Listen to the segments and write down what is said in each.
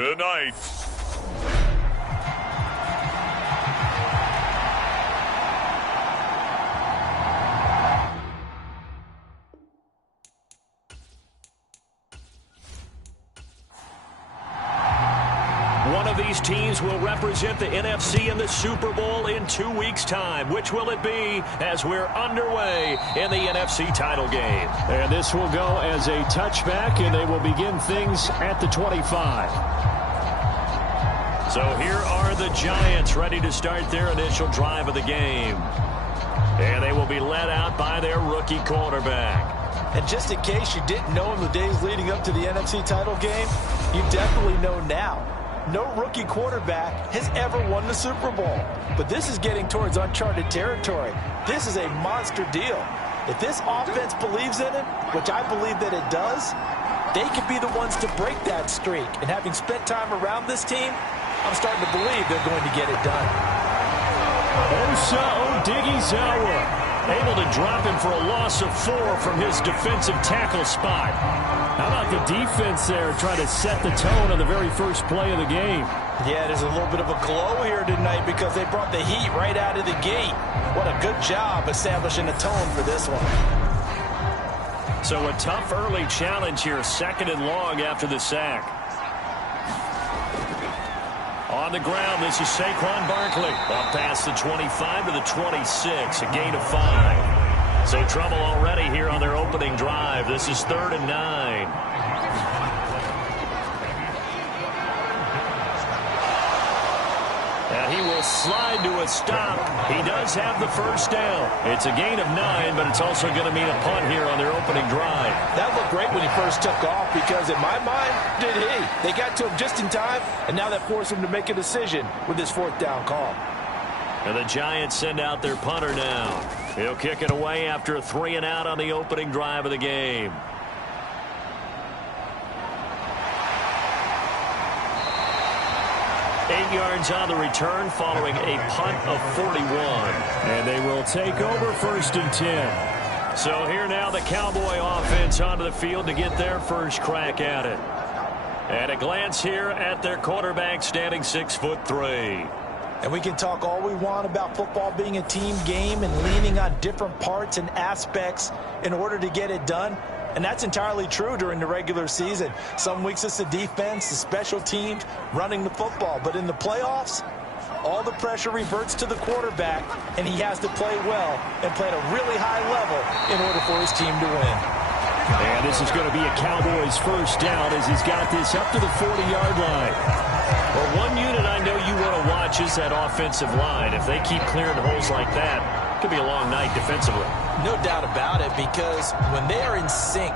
tonight. One of these teams will represent the NFC in the Super Bowl in 2 weeks' time. Which will it be as we're underway in the NFC title game? And this will go as a touchback, and they will begin things at the 25. So here are the Giants ready to start their initial drive of the game. And they will be led out by their rookie quarterback. And just in case you didn't know in the days leading up to the NFC title game, you definitely know now. No rookie quarterback has ever won the Super Bowl. But this is getting towards uncharted territory. This is a monster deal. If this offense believes in it, which I believe that it does, they could be the ones to break that streak. And having spent time around this team, I'm starting to believe they're going to get it done. Osa Odighizuwa able to drop him for a loss of 4 from his defensive tackle spot. How about the defense there trying to set the tone on the very first play of the game? Yeah, there's a little bit of a glow here tonight because they brought the heat right out of the gate. What a good job establishing a tone for this one. So a tough early challenge here, 2nd and long after the sack. On the ground, this is Saquon Barkley. Up past the 25 to the 26, a gain of 5. So trouble already here on their opening drive. This is 3rd and 9. And he will slide to a stop. He does have the first down. It's a gain of 9, but it's also going to mean a punt here on their opening drive. That looked great when he first took off because, in my mind, did he? They got to him just in time, and now that forced him to make a decision with this 4th down call. And the Giants send out their punter now. He'll kick it away after a 3 and out on the opening drive of the game. Eight yards on the return following a punt of 41. And they will take over 1st and 10. So here now the Cowboy offense onto the field to get their first crack at it. And a glance here at their quarterback standing 6'3". And we can talk all we want about football being a team game and leaning on different parts and aspects in order to get it done. And that's entirely true during the regular season. Some weeks it's the defense, the special teams, running the football. But in the playoffs, all the pressure reverts to the quarterback, and he has to play well and play at a really high level in order for his team to win. And this is going to be a Cowboys first down as he's got this up to the 40-yard line. Well, one unit I know you want to watch is that offensive line. If they keep clearing holes like that, it could be a long night defensively. No doubt about it, because when they are in sync,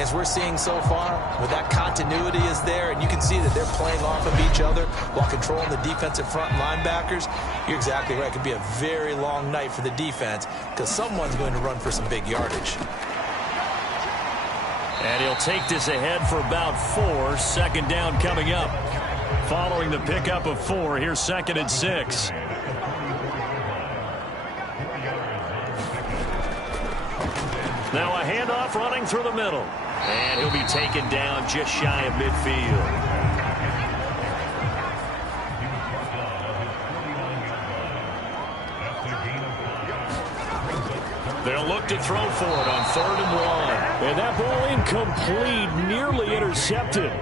as we're seeing so far, when that continuity is there, and you can see that they're playing off of each other while controlling the defensive front linebackers, you're exactly right. It could be a very long night for the defense because someone's going to run for some big yardage. And he'll take this ahead for about 4. 2nd down coming up. Following the pickup of 4, here's 2nd and 6. Now a handoff running through the middle. And he'll be taken down just shy of midfield. They'll look to throw for it on 3rd and 1. And that ball incomplete, nearly intercepted.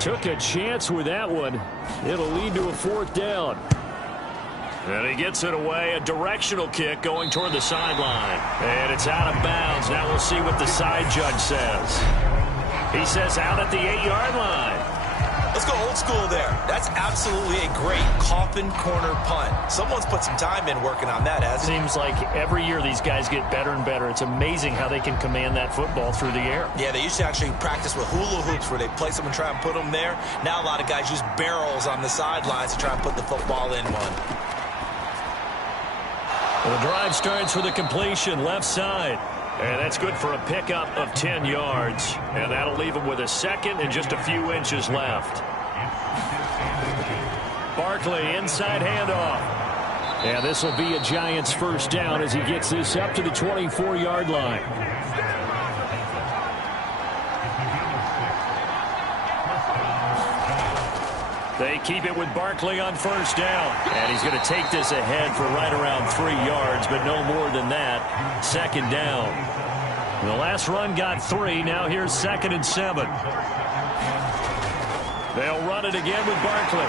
Took a chance with that one. It'll lead to a 4th down. And he gets it away, a directional kick going toward the sideline. And it's out of bounds. Now we'll see what the side judge says. He says out at the 8-yard line. Let's go old school there. That's absolutely a great coffin corner punt. Someone's put some time in working on that, hasn't it? Seems like every year these guys get better and better. It's amazing how they can command that football through the air. Yeah, they used to actually practice with hula hoops where they place them and try and put them there. Now a lot of guys use barrels on the sidelines to try and put the football in one. Well, the drive starts with a completion left side. And that's good for a pickup of 10 yards. And that'll leave him with a 2nd and just a few inches left. Barkley, inside handoff. And this will be a Giants first down as he gets this up to the 24-yard line. They keep it with Barkley on first down. And he's going to take this ahead for right around 3 yards, but no more than that. Second down. The last run got 3. Now here's 2nd and 7. They'll run it again with Barkley.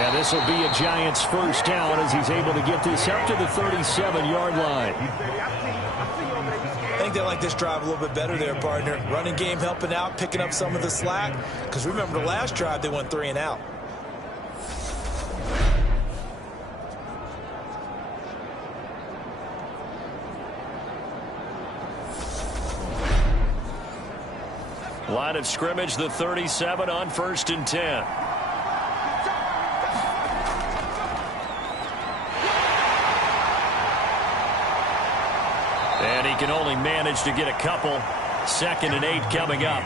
And this will be a Giants first down as he's able to get this up to the 37-yard line. I think they like this drive a little bit better there, partner. Running game helping out, picking up some of the slack. Because remember the last drive, they went 3 and out. Line of scrimmage, the 37 on 1st and 10. And he can only manage to get a couple. 2nd and 8 coming up.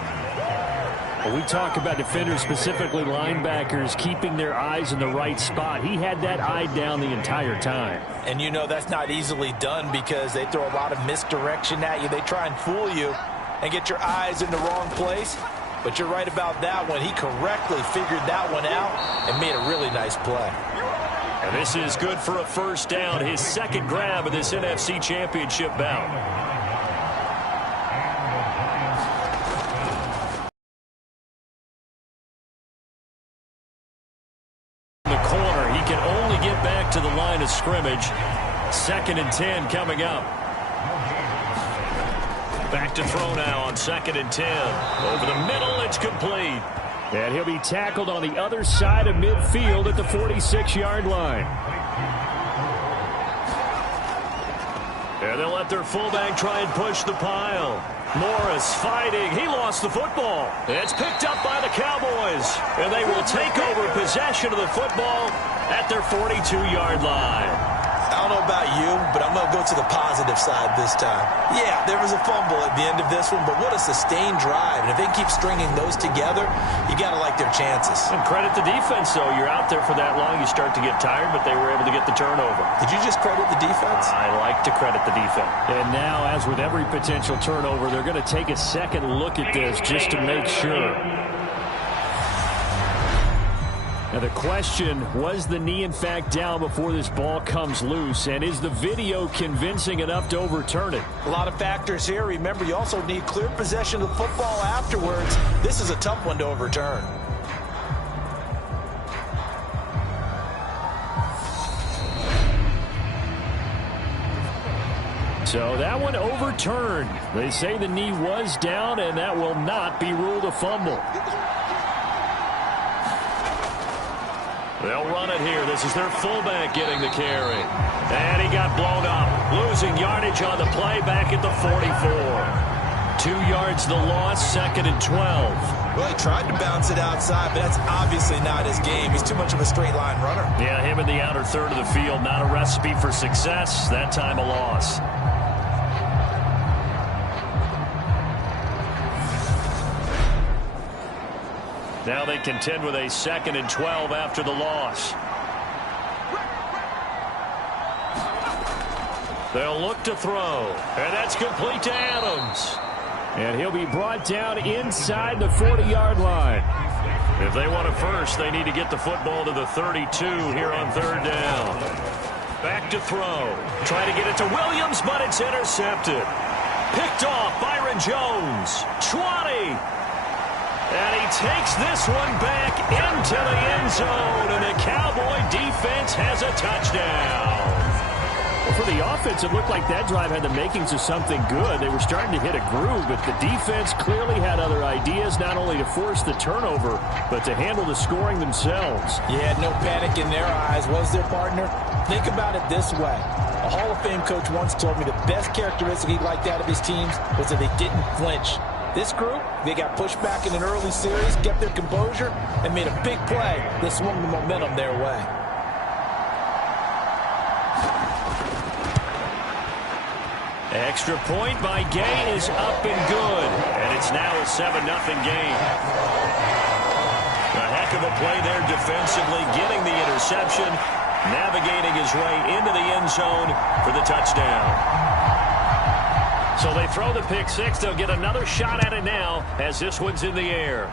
When we talk about defenders, specifically linebackers, keeping their eyes in the right spot. He had that eye down the entire time. And you know that's not easily done because they throw a lot of misdirection at you. They try and fool you and get your eyes in the wrong place. But you're right about that one. He correctly figured that one out and made a really nice play. And this is good for a first down. His 2nd grab of this NFC Championship bout. The corner, he can only get back to the line of scrimmage. 2nd and 10 coming up. Back to throw now on 2nd and 10. Over the middle, it's complete. And he'll be tackled on the other side of midfield at the 46-yard line. And they'll let their fullback try and push the pile. Morris fighting. He lost the football. It's picked up by the Cowboys. And they will take over possession of the football at their 42-yard line. I don't know about you, but I'm going to go to the positive side this time. Yeah, there was a fumble at the end of this one, but what a sustained drive. And if they keep stringing those together, you got to like their chances. And credit the defense, though. You're out there for that long, you start to get tired, but they were able to get the turnover. Did you just credit the defense? I like to credit the defense. And now, as with every potential turnover, they're going to take a second look at this just to make sure. Now the question, was the knee in fact down before this ball comes loose? And is the video convincing enough to overturn it? A lot of factors here. Remember, you also need clear possession of the football afterwards. This is a tough one to overturn. So that one overturned. They say the knee was down, and that will not be ruled a fumble. They'll run it here. This is their fullback getting the carry. And he got blown up. Losing yardage on the play back at the 44. 2 yards the loss, 2nd and 12. Well, he tried to bounce it outside, but that's obviously not his game. He's too much of a straight line runner. Yeah, him in the outer third of the field. Not a recipe for success. That time a loss. Now they contend with a 2nd and 12 after the loss. They'll look to throw. And that's complete to Adams. And he'll be brought down inside the 40-yard line. If they want a first, they need to get the football to the 32 here on 3rd down. Back to throw. Try to get it to Williams, but it's intercepted. Picked off Byron Jones. 20. And he takes this one back into the end zone, and the Cowboy defense has a touchdown. Well, for the offense, it looked like that drive had the makings of something good. They were starting to hit a groove, but the defense clearly had other ideas, not only to force the turnover, but to handle the scoring themselves. Yeah, no panic in their eyes, was there, partner? Think about it this way. A Hall of Fame coach once told me the best characteristic he liked out of his teams was that they didn't flinch. This group, they got pushed back in an early series, kept their composure, and made a big play that swung the momentum their way. Extra point by Gay is up and good. And it's now a 7-0 game. A heck of a play there defensively, getting the interception, navigating his way into the end zone for the touchdown. So they throw the pick six. They'll get another shot at it now as this one's in the air.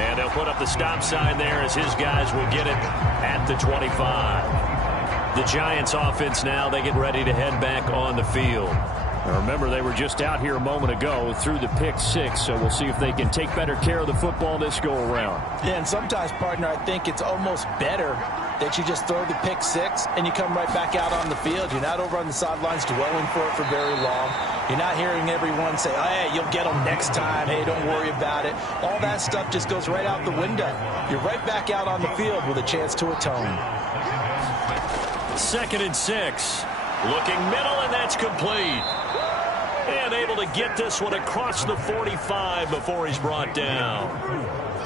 And they'll put up the stop sign there as his guys will get it at the 25. The Giants offense now, they get ready to head back on the field. Now remember, they were just out here a moment ago through the pick six, so we'll see if they can take better care of the football this go-around. Yeah, and sometimes, partner, I think it's almost better that you just throw the pick six and you come right back out on the field. You're not over on the sidelines dwelling for it for very long. You're not hearing everyone say, oh, hey, you'll get them next time. Hey, don't worry about it. All that stuff just goes right out the window. You're right back out on the field with a chance to atone. 2nd and 6. Looking middle, and that's complete. And able to get this one across the 45 before he's brought down.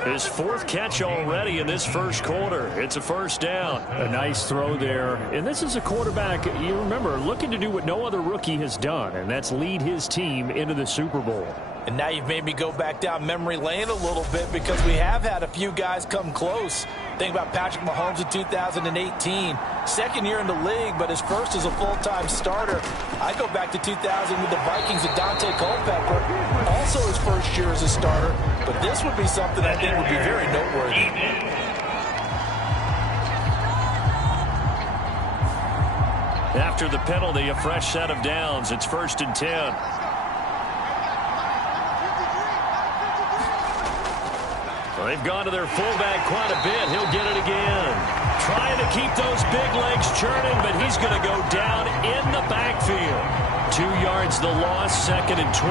His 4th catch already in this first quarter. It's a first down. A nice throw there. And this is a quarterback, you remember, looking to do what no other rookie has done, and that's lead his team into the Super Bowl. And now you've made me go back down memory lane a little bit because we have had a few guys come close. Think about Patrick Mahomes in 2018. Second year in the league, but his first as a full-time starter. I go back to 2000 with the Vikings with Dante Culpepper. Also his first year as a starter. But this would be something I think would be very noteworthy. After the penalty, a fresh set of downs. It's 1st and 10. They've gone to their fullback quite a bit. He'll get it again. Trying to keep those big legs churning, but he's going to go down in the backfield. 2 yards the loss, 2nd and 12.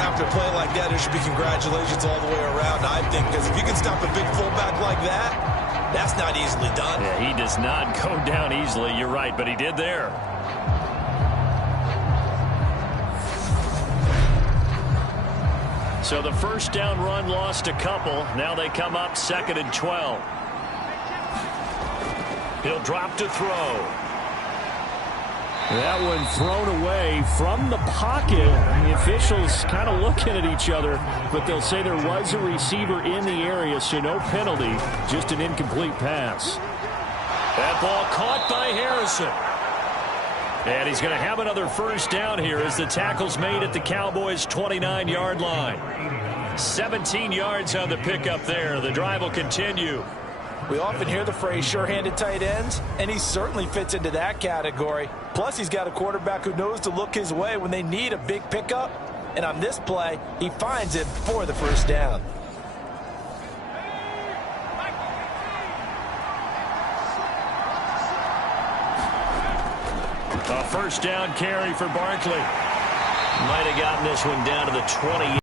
After a play like that, there should be congratulations all the way around, I think, because if you can stop a big fullback like that, that's not easily done. Yeah, he does not go down easily. You're right, but he did there. So the first down run lost a couple. Now they come up 2nd and 12. He'll drop to throw. That one thrown away from the pocket. The officials kind of looking at each other, but they'll say there was a receiver in the area, so no penalty, just an incomplete pass. That ball caught by Harrison. And he's going to have another first down here as the tackle's made at the Cowboys' 29-yard line. 17 yards on the pickup there. The drive will continue. We often hear the phrase sure-handed tight ends, and he certainly fits into that category. Plus, he's got a quarterback who knows to look his way when they need a big pickup. And on this play, he finds it for the first down. A first down carry for Barkley. Might have gotten this one down to the 20.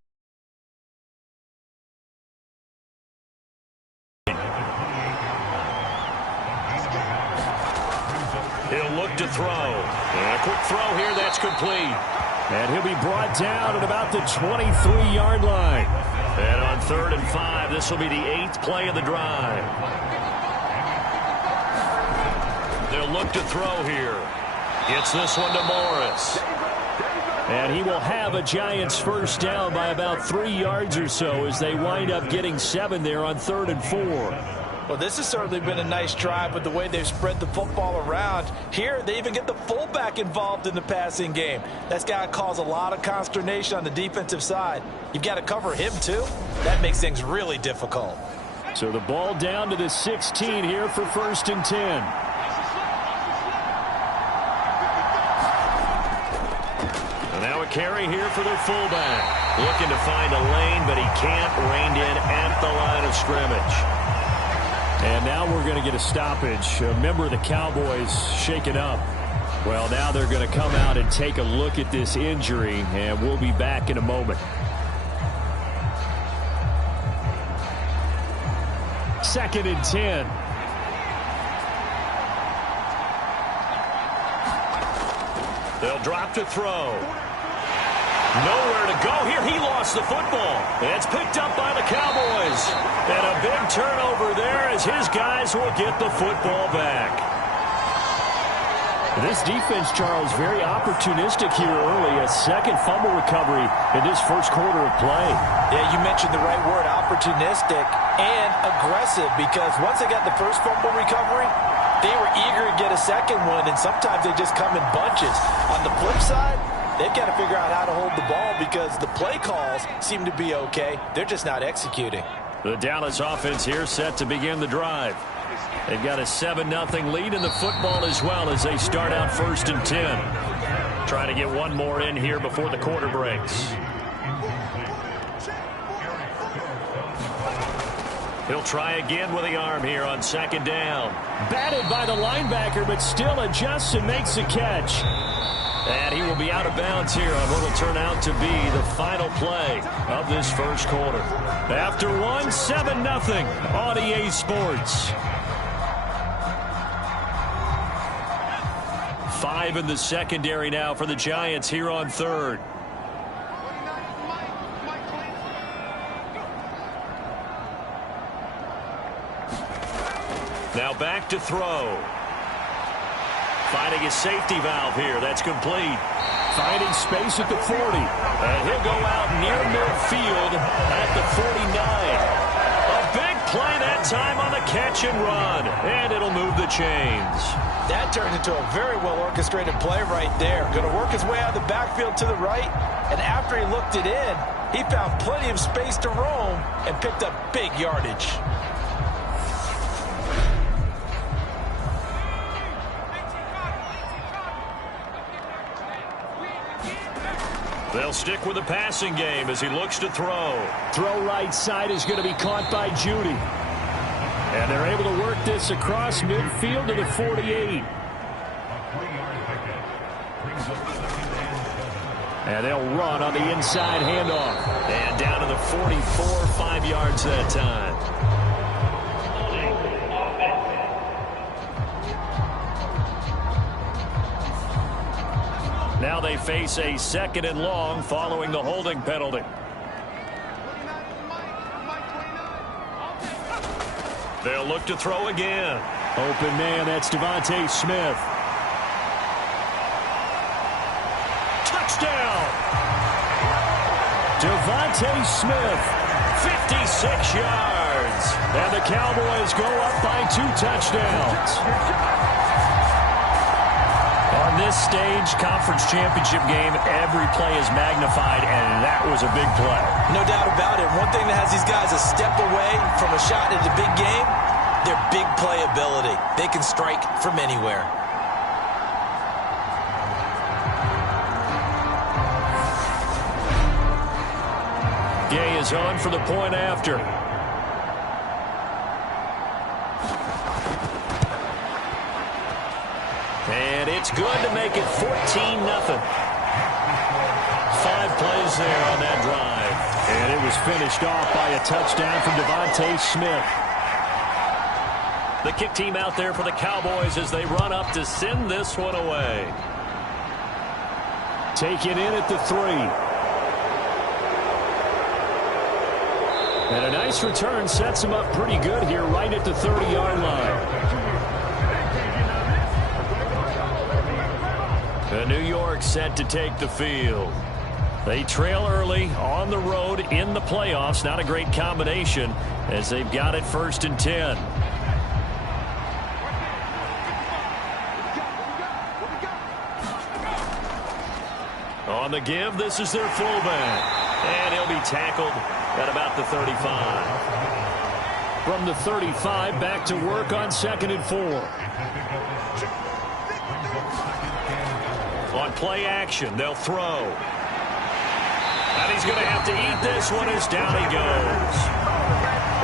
He'll look to throw. And a quick throw here, that's complete. And he'll be brought down at about the 23-yard line. And on 3rd and 5, this will be the 8th play of the drive. They'll look to throw here. Gets this one to Morris. And he will have a Giants first down by about 3 yards or so as they wind up getting 7 there on 3rd and 4. Well, this has certainly been a nice drive with the way they've spread the football around. Here, they even get the fullback involved in the passing game. That's got to cause a lot of consternation on the defensive side. You've got to cover him, too. That makes things really difficult. So the ball down to the 16 here for 1st and 10. Carry here for their fullback. Looking to find a lane, but he can't. Reined in at the line of scrimmage. And now we're going to get a stoppage. A member of the Cowboys shaken up. Well, now they're going to come out and take a look at this injury, and we'll be back in a moment. 2nd and 10. They'll drop to throw. Nowhere to go here. He lost the football. It's picked up by the Cowboys. And a big turnover there as his guys will get the football back. This defense, Charles, very opportunistic here early. A second fumble recovery in this first quarter of play. Yeah, you mentioned the right word, opportunistic and aggressive, because once they got the first fumble recovery, they were eager to get a second one, and sometimes they just come in bunches. On the flip side, they've got to figure out how to hold the ball because the play calls seem to be okay. They're just not executing. The Dallas offense here set to begin the drive. They've got a 7-0 lead in the football as well as they start out 1st and 10. Trying to get one more in here before the quarter breaks. He'll try again with the arm here on 2nd down. Batted by the linebacker, but still adjusts and makes a catch. And he will be out of bounds here on what will turn out to be the final play of this first quarter. After 7-0 on EA Sports. 5 in the secondary now for the Giants here on 3rd. Now back to throw. Finding a safety valve here. That's complete. Finding space at the 40. And he'll go out near midfield at the 49. A big play that time on the catch and run. And it'll move the chains. That turned into a very well-orchestrated play right there. Going to work his way out of the backfield to the right. And after he looked it in, he found plenty of space to roam and picked up big yardage. They'll stick with the passing game as he looks to throw. Throw right side is going to be caught by Judy. And they're able to work this across midfield to the 48. And they'll run on the inside handoff. And down to the 44, 5 yards that time. Now they face a 2nd and long following the holding penalty. They'll look to throw again. Open man, that's Devontae Smith. Touchdown! Devontae Smith. 56 yards. And the Cowboys go up by 2 touchdowns. On this stage, conference championship game, every play is magnified, and that was a big play. No doubt about it. One thing that has these guys a step away from a shot at the big game, their big play ability. They can strike from anywhere. Gay is on for the point after. And it's good to make it 14-0. 5 plays there on that drive. And it was finished off by a touchdown from Devontae Smith. The kick team out there for the Cowboys as they run up to send this one away. Taken in at the 3. And a nice return sets him up pretty good here right at the 30-yard line. And New York set to take the field. They trail early on the road in the playoffs. Not a great combination as they've got it 1st and 10. On the give, this is their fullback. And he'll be tackled at about the 35. From the 35, back to work on 2nd and 4. On play action, they'll throw. And he's going to have to eat this one as down he goes.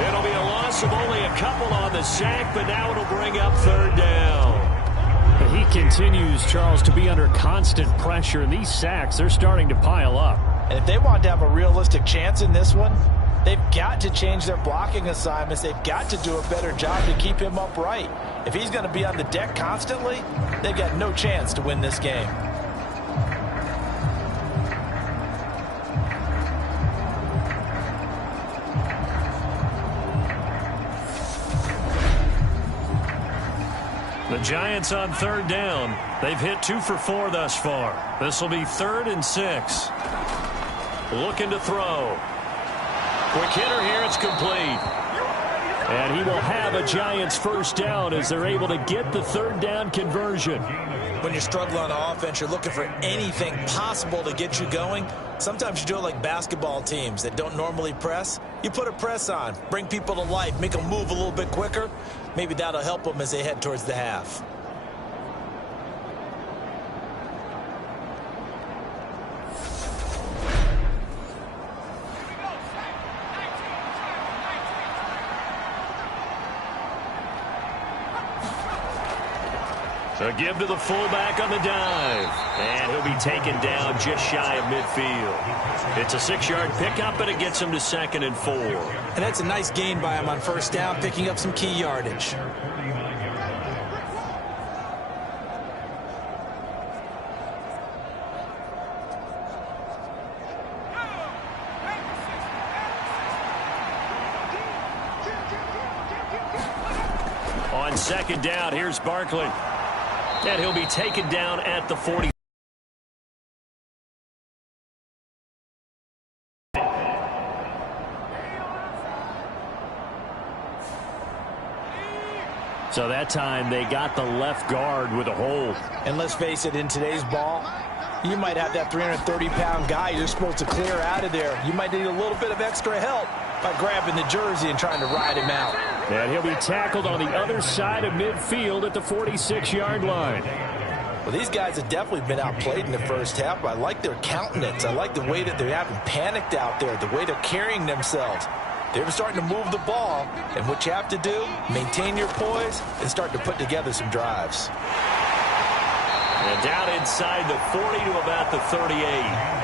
It'll be a loss of only a couple on the sack, but now it'll bring up 3rd down. He continues, Charles, to be under constant pressure. And these sacks, they're starting to pile up. And if they want to have a realistic chance in this one, they've got to change their blocking assignments. They've got to do a better job to keep him upright. If he's going to be on the deck constantly, they've got no chance to win this game. The Giants on 3rd down. They've hit 2 for 4 thus far. This will be 3rd and 6. Looking to throw. Quick hitter here. It's complete. And he will have a Giants first down as they're able to get the third down conversion. When you're struggling on offense, you're looking for anything possible to get you going. Sometimes you do it like basketball teams that don't normally press. You put a press on, bring people to life, make them move a little bit quicker. Maybe that'll help them as they head towards the half. So give to the fullback on the dive. And he'll be taken down just shy of midfield. It's a 6-yard pickup, and it gets him to 2nd and 4. And that's a nice gain by him on first down, picking up some key yardage. On 2nd down, here's Barkley. And he'll be taken down at the 40. So that time they got the left guard with a hold. And let's face it, in today's ball, you might have that 330-pound guy you're supposed to clear out of there. You might need a little bit of extra help by grabbing the jersey and trying to ride him out. And he'll be tackled on the other side of midfield at the 46-yard line. Well, these guys have definitely been outplayed in the first half. I like their countenance. I like the way that they haven't panicked out there, the way they're carrying themselves. They're starting to move the ball, and what you have to do, maintain your poise and start to put together some drives. And down inside the 40 to about the 38.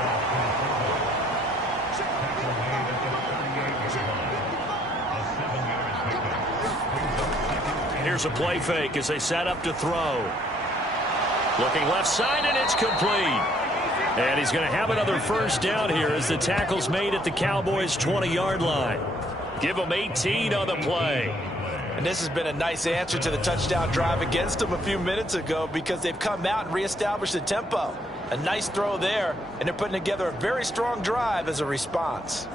Here's a play fake as they set up to throw. Looking left side, and it's complete. And he's going to have another first down here as the tackle's made at the Cowboys' 20-yard line. Give them 18 on the play. And this has been a nice answer to the touchdown drive against them a few minutes ago because they've come out and reestablished the tempo. A nice throw there, and they're putting together a very strong drive as a response.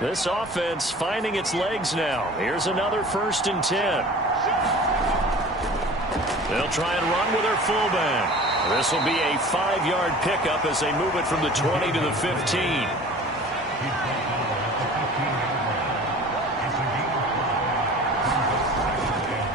This offense finding its legs now. Here's another 1st and 10. They'll try and run with their fullback. This will be a 5-yard pickup as they move it from the 20 to the 15.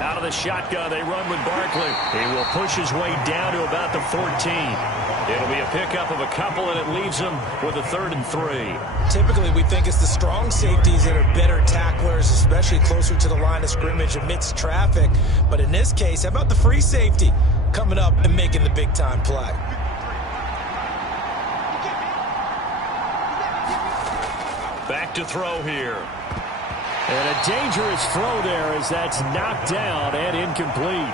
Out of the shotgun, they run with Barkley. He will push his way down to about the 14. It'll be a pickup of a couple, and it leaves him with a 3rd and 3. Typically, we think it's the strong safeties that are better tacklers, especially closer to the line of scrimmage amidst traffic. But in this case, how about the free safety coming up and making the big-time play? Back to throw here. And a dangerous throw there as that's knocked down and incomplete.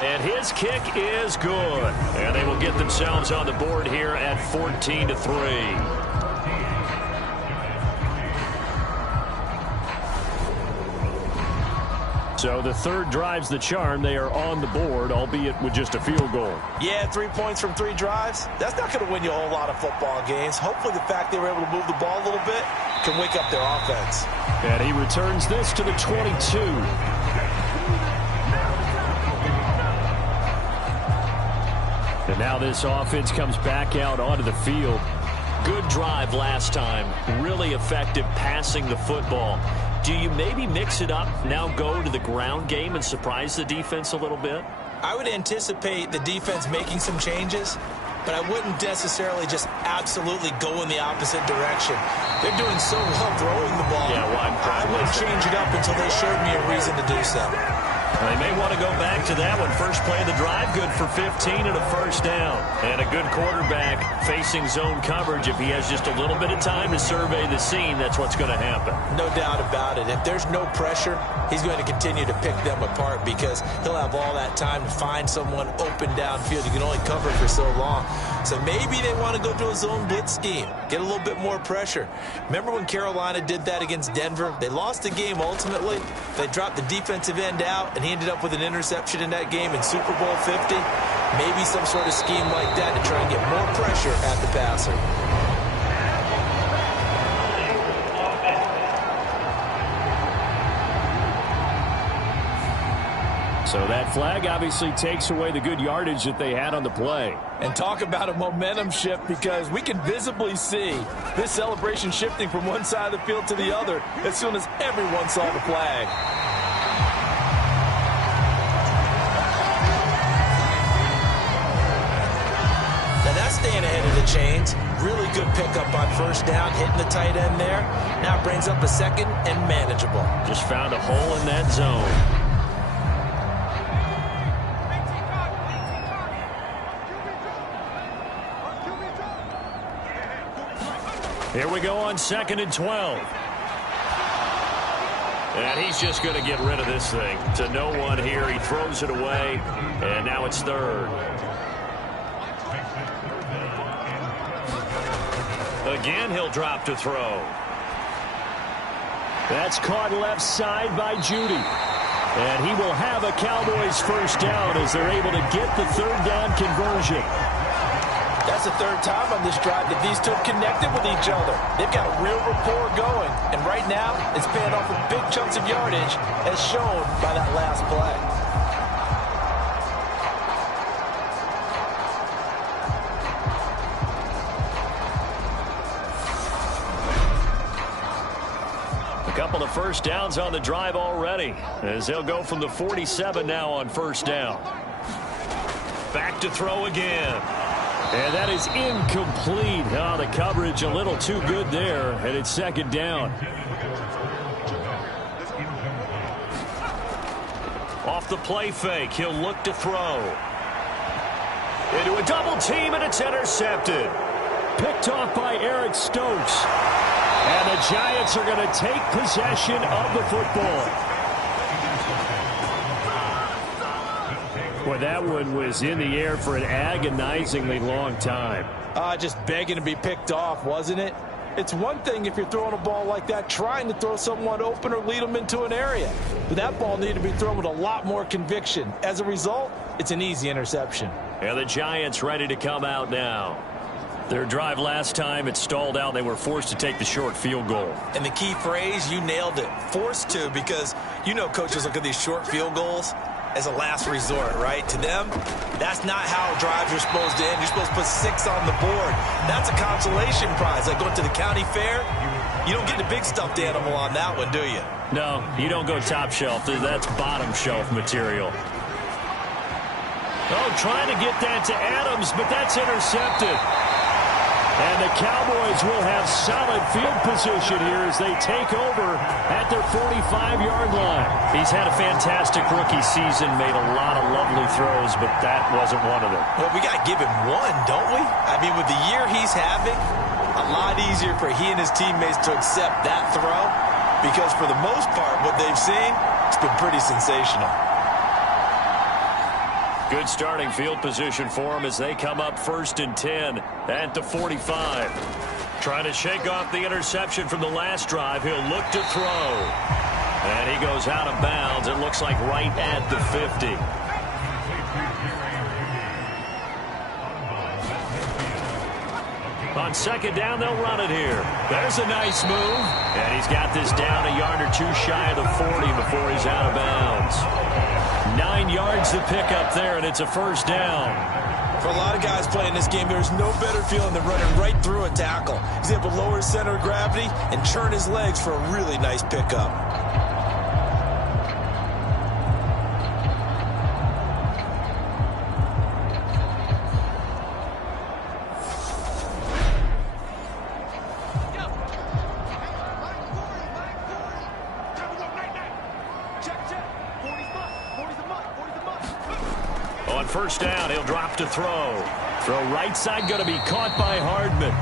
And his kick is good. And they will get themselves on the board here at 14-3. So the third drives the charm. They are on the board, albeit with just a field goal. Yeah, 3 points from 3 drives. That's not going to win you a whole lot of football games. Hopefully the fact they were able to move the ball a little bit can wake up their offense. And he returns this to the 22. And now this offense comes back out onto the field. Good drive last time. Really effective passing the football. Do you maybe mix it up, now go to the ground game and surprise the defense a little bit? I would anticipate the defense making some changes, but I wouldn't necessarily just absolutely go in the opposite direction. They're doing so well throwing the ball. Yeah, well, I wouldn't change it up until they showed me a reason to do so. They may want to go back to that one. First play of the drive, good for 15 and a first down. And a good quarterback facing zone coverage. If he has just a little bit of time to survey the scene, that's what's going to happen. No doubt about it. If there's no pressure, he's going to continue to pick them apart because he'll have all that time to find someone open downfield. You can only cover for so long. So maybe they want to go to a zone blitz scheme, get a little bit more pressure. Remember when Carolina did that against Denver? They lost the game ultimately. They dropped the defensive end out, and he ended up with an interception in that game in Super Bowl 50. Maybe some sort of scheme like that to try and get more pressure at the passer. So that flag obviously takes away the good yardage that they had on the play. And talk about a momentum shift, because we can visibly see this celebration shifting from one side of the field to the other as soon as everyone saw the flag. Now that's staying ahead of the chains. Really good pickup on first down, hitting the tight end there. Now brings up a second and manageable. Just found a hole in that zone. Here we go on 2nd and 12. And he's just going to get rid of this thing. To no one here. He throws it away. And now it's 3rd. Again, he'll drop to throw. That's caught left side by Judy. And he will have a Cowboys first down as they're able to get the 3rd down conversion. That's the 3rd time on this drive that these two have connected with each other. They've got a real rapport going. And right now, it's paying off with big chunks of yardage, as shown by that last play. A couple of first downs on the drive already, as they'll go from the 47 now on first down. Back to throw again. And that is incomplete. Oh, the coverage a little too good there, and it's 2nd down. Off the play fake, he'll look to throw. Into a double team, and it's intercepted. Picked off by Eric Stokes. And the Giants are going to take possession of the football. Boy, that one was in the air for an agonizingly long time. Just begging to be picked off, wasn't it? It's one thing if you're throwing a ball like that, trying to throw someone open or lead them into an area. But that ball needed to be thrown with a lot more conviction. As a result, it's an easy interception. And the Giants ready to come out now. Their drive last time, it stalled out. They were forced to take the short field goal. And the key phrase, you nailed it, forced to, because you know coaches look at these short field goals as a last resort, right? To them, that's not how drives are supposed to end. You're supposed to put 6 on the board. That's a consolation prize. Like going to the county fair, you don't get the big stuffed animal on that one, do you? No, you don't go top shelf. That's bottom shelf material. Oh, trying to get that to Adams, but that's intercepted. And the Cowboys will have solid field position here as they take over at their 45-yard line. He's had a fantastic rookie season, made a lot of lovely throws, but that wasn't one of them. Well, we got to give him one, don't we? I mean, with the year he's having, a lot easier for he and his teammates to accept that throw, because for the most part, what they've seen, it's been pretty sensational. Good starting field position for him as they come up 1st and 10 at the 45. Trying to shake off the interception from the last drive. He'll look to throw. And he goes out of bounds. It looks like right at the 50. On 2nd down, they'll run it here. There's a nice move. And he's got this down a yard or two shy of the 40 before he's out of bounds. 9 yards to pick up there, and it's a first down. For a lot of guys playing this game, there's no better feeling than running right through a tackle. He's able to lower his center of gravity and churn his legs for a really nice pickup. First down, he'll drop to throw. Throw right side going to be caught by Hardman.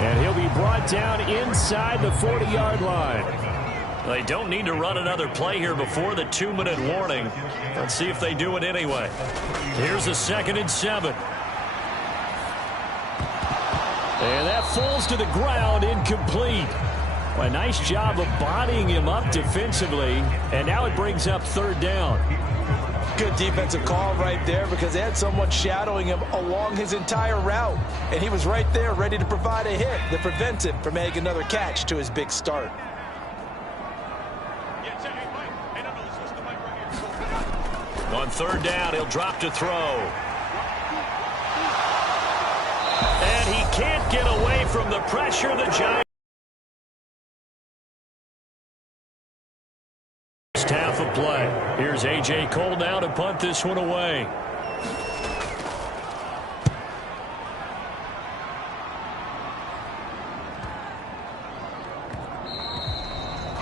And he'll be brought down inside the 40-yard line. They don't need to run another play here before the 2-minute warning. Let's see if they do it anyway. Here's a 2nd and 7. And that falls to the ground, incomplete. Well, a nice job of bodying him up defensively, and now it brings up third down. Good defensive call right there because they had someone shadowing him along his entire route, and he was right there ready to provide a hit that prevents him from making another catch to his big start. On third down, he'll drop to throw. And he can't get away from the pressure. The Giants. Half of play. Here's A.J. Cole now to punt this one away.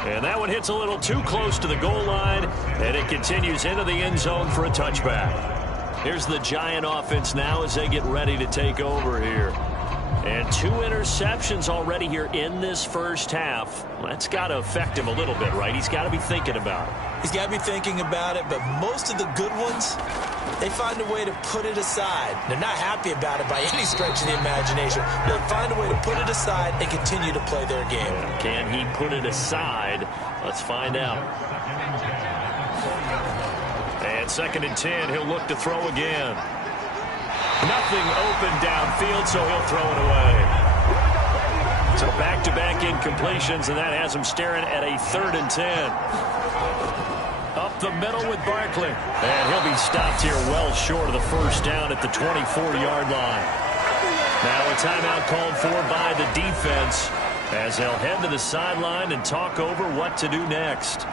And that one hits a little too close to the goal line, and it continues into the end zone for a touchback. Here's the Giant offense now as they get ready to take over here. And 2 interceptions already here in this first half. That's got to affect him a little bit, right? He's got to be thinking about it. He's got to be thinking about it, but most of the good ones, they find a way to put it aside. They're not happy about it by any stretch of the imagination. They find a way to put it aside and continue to play their game. Can he put it aside? Let's find out. And 2nd and 10, he'll look to throw again. Nothing open downfield, so he'll throw it away. So back-to-back incompletions, and that has him staring at a 3rd and 10. Up the middle with Barkley. And he'll be stopped here well short of the first down at the 24-yard line. Now a timeout called for by the defense as they'll head to the sideline and talk over what to do next.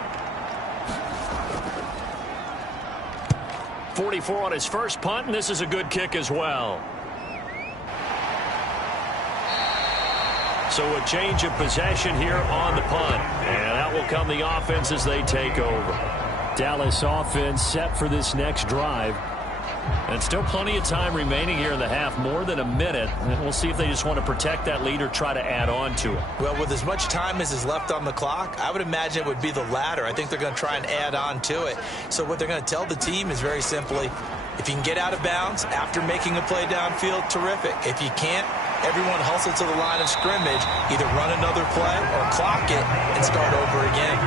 44 on his first punt, and this is a good kick as well. So a change of possession here on the punt. And out will come the offense as they take over. Dallas offense set for this next drive. And still plenty of time remaining here in the half, more than a minute. And we'll see if they just want to protect that lead or try to add on to it. Well, with as much time as is left on the clock, I would imagine it would be the latter. I think they're going to try and add on to it. So what they're going to tell the team is very simply, if you can get out of bounds after making a play downfield, terrific. If you can't, everyone hustle to the line of scrimmage, either run another play or clock it and start over again.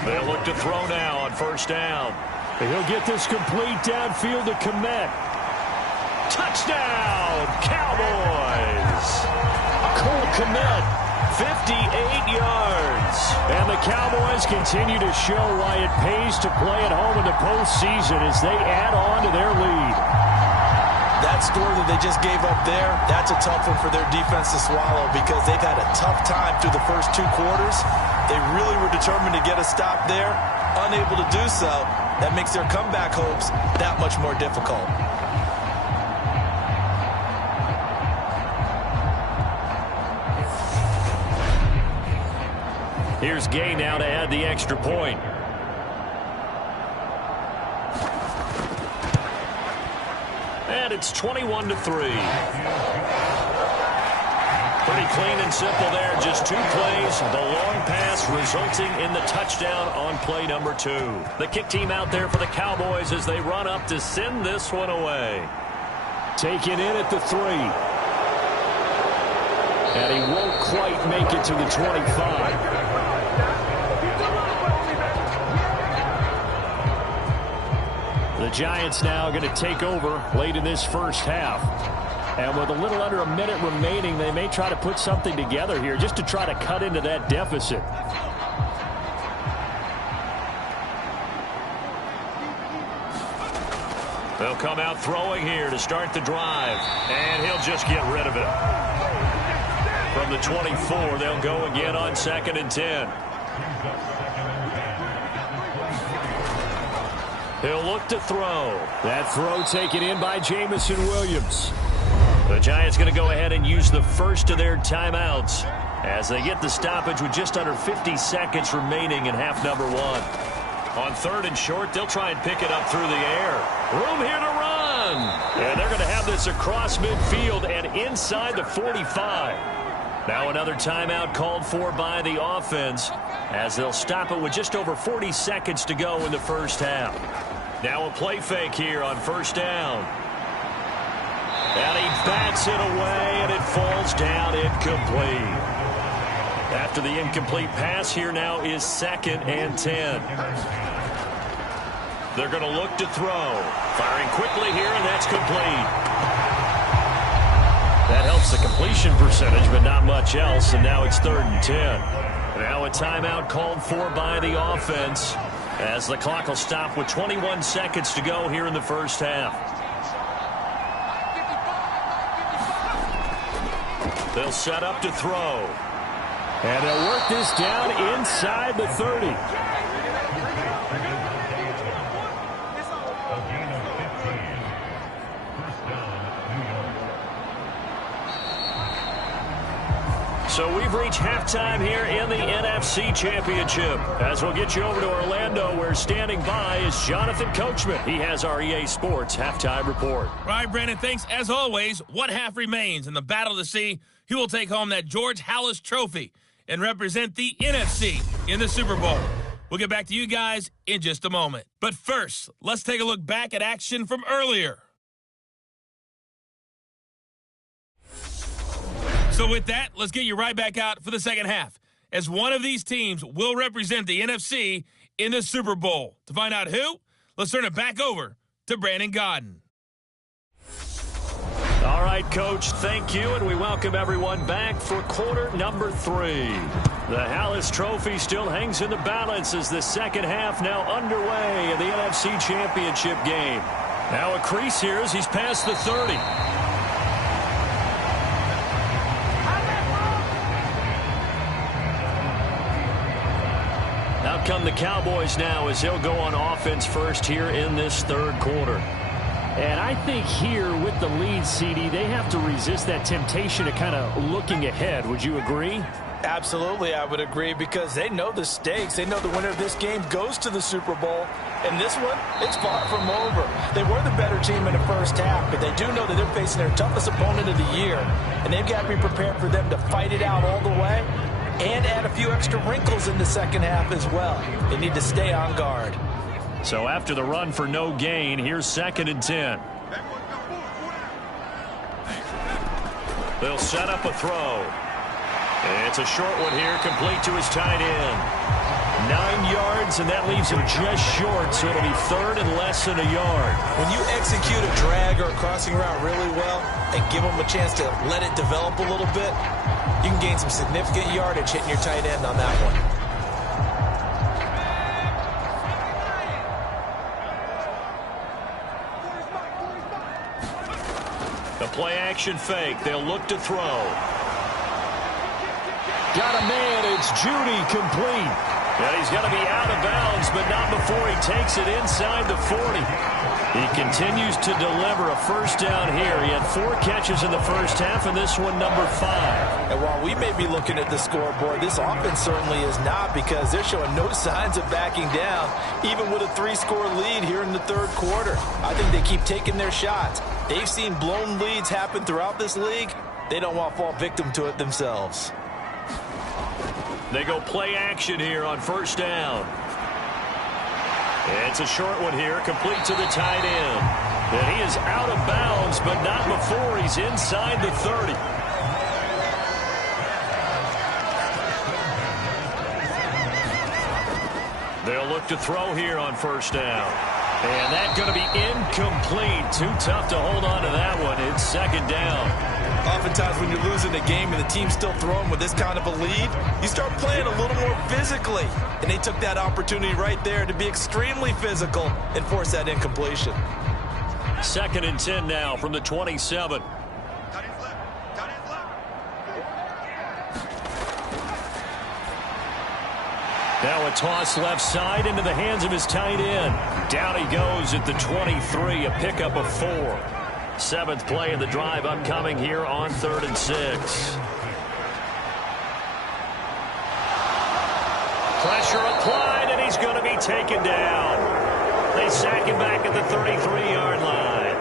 They'll look to throw now on first down. He'll get this complete downfield to Kmet. Touchdown, Cowboys! Cole Kmet, 58 yards. And the Cowboys continue to show why it pays to play at home in the postseason as they add on to their lead. That score that they just gave up there, that's a tough one for their defense to swallow because they've had a tough time through the first 2 quarters. They really were determined to get a stop there, unable to do so. That makes their comeback hopes that much more difficult. Here's Gay now to add the extra point. And it's 21-3. Pretty clean and simple there. Just 2 plays. The long pass resulting in the touchdown on play number 2. The kick team out there for the Cowboys as they run up to send this one away. Taken in at the 3. And he won't quite make it to the 25. The Giants now going to take over late in this first half. And with a little under a minute remaining, they may try to put something together here just to try to cut into that deficit. They'll come out throwing here to start the drive. And he'll just get rid of it. From the 24, they'll go again on 2nd and 10. He'll look to throw. That throw taken in by Jamison Williams. The Giants going to go ahead and use the first of their timeouts as they get the stoppage with just under 50 seconds remaining in half number 1. On 3rd and short, they'll try and pick it up through the air. Room here to run. And they're going to have this across midfield and inside the 45. Now another timeout called for by the offense as they'll stop it with just over 40 seconds to go in the first half. Now a play fake here on first down. And he bats it away, and it falls down incomplete. After the incomplete pass, here now is 2nd and 10. They're going to look to throw. Firing quickly here, and that's complete. That helps the completion percentage, but not much else, and now it's 3rd and 10. Now a timeout called for by the offense, as the clock will stop with 21 seconds to go here in the first half. They'll set up to throw. And they'll work this down inside the 30. So we've reached halftime here in the NFC Championship. As we'll get you over to Orlando, where standing by is Jonathan Coachman. He has our EA Sports halftime report. All right, Brandon, thanks. As always, one half remains in the battle to see who will take home that George Halas trophy and represent the NFC in the Super Bowl. We'll get back to you guys in just a moment. But first, let's take a look back at action from earlier. So with that, let's get you right back out for the second half, as one of these teams will represent the NFC in the Super Bowl. To find out who, let's turn it back over to Brandon Gaudin. All right, Coach, thank you, and we welcome everyone back for quarter number 3. The Halas Trophy still hangs in the balance as the second half now underway in the NFC Championship game. Now a crease here as he's past the 30. Out come the Cowboys now as they'll go on offense first here in this third quarter. And I think here with the lead, CD, they have to resist that temptation of kind of looking ahead. Would you agree? Absolutely, I would agree, because they know the stakes. They know the winner of this game goes to the Super Bowl. And this one, it's far from over. They were the better team in the first half, but they do know that they're facing their toughest opponent of the year. And they've got to be prepared for them to fight it out all the way and add a few extra wrinkles in the second half as well. They need to stay on guard. So after the run for no gain, here's 2nd and 10. They'll set up a throw. It's a short one here, complete to his tight end. 9 yards, and that leaves him just short, so it'll be 3rd and less than a yard. When you execute a drag or a crossing route really well and give them a chance to let it develop a little bit, you can gain some significant yardage hitting your tight end on that one. The play-action fake. They'll look to throw. Got a man. It's Judy, complete. And he's going to be out of bounds, but not before he takes it inside the 40. He continues to deliver a first down here. He had 4 catches in the first half, and this one number 5. And while we may be looking at the scoreboard, this offense certainly is not, because they're showing no signs of backing down, even with a 3-score lead here in the third quarter. I think they keep taking their shots. They've seen blown leads happen throughout this league. They don't want to fall victim to it themselves. They go play action here on first down. It's a short one here, complete to the tight end. And he is out of bounds, but not before he's inside the 30. They'll look to throw here on first down. And that's going to be incomplete. Too tough to hold on to that one. It's 2nd down. Oftentimes when you're losing a game and the team's still throwing with this kind of a lead, you start playing a little more physically. And they took that opportunity right there to be extremely physical and force that incompletion. 2nd and 10 now from the 27. Now a toss left side into the hands of his tight end. Down he goes at the 23, a pickup of 4. 7th play of the drive upcoming here on 3rd and 6. Pressure applied, and he's going to be taken down. They sack him back at the 33-yard line.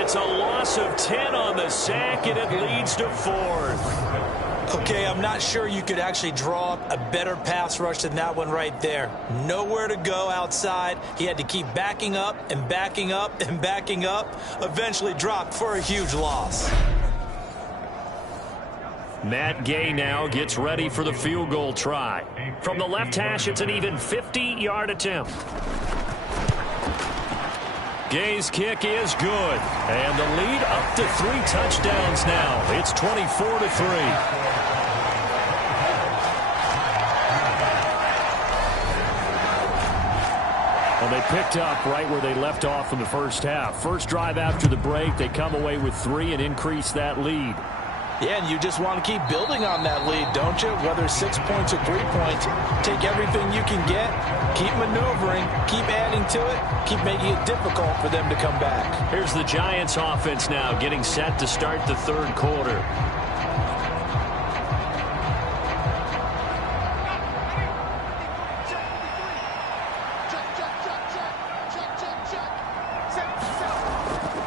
It's a loss of 10 on the sack, and it leads to 4th. Okay, I'm not sure you could actually draw up a better pass rush than that one right there. Nowhere to go outside. He had to keep backing up and backing up and backing up. Eventually dropped for a huge loss. Matt Gay now gets ready for the field goal try. From the left hash, it's an even 50-yard attempt. Gay's kick is good. And the lead up to 3 touchdowns now. It's 24-3. Well, they picked up right where they left off in the first half. First drive after the break, they come away with 3 and increase that lead. Yeah, and you just want to keep building on that lead, don't you? Whether it's 6 points or 3 points, take everything you can get, keep maneuvering, keep adding to it, keep making it difficult for them to come back. Here's the Giants offense now getting set to start the third quarter.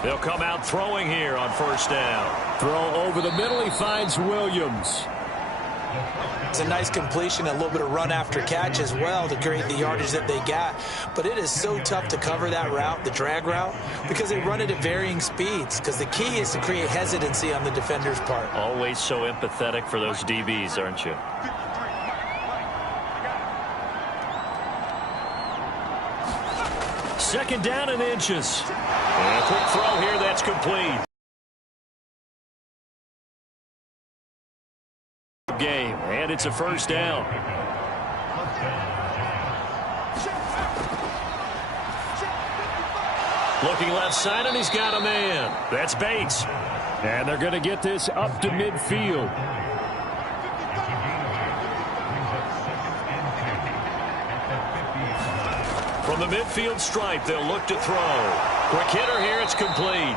They'll come out throwing here on first down. Throw over the middle. He finds Williams. It's a nice completion, a little bit of run after catch as well to create the yardage that they got. But it is so tough to cover that route, the drag route, because they run it at varying speeds. Because the key is to create hesitancy on the defender's part. Always so empathetic for those DBs, aren't you? Second down and inches. And a quick throw here that's complete. Game, and it's a first down. Looking left side, and he's got a man. That's Bates. And they're going to get this up to midfield. From the midfield stripe, they'll look to throw. Quick hitter here, it's complete.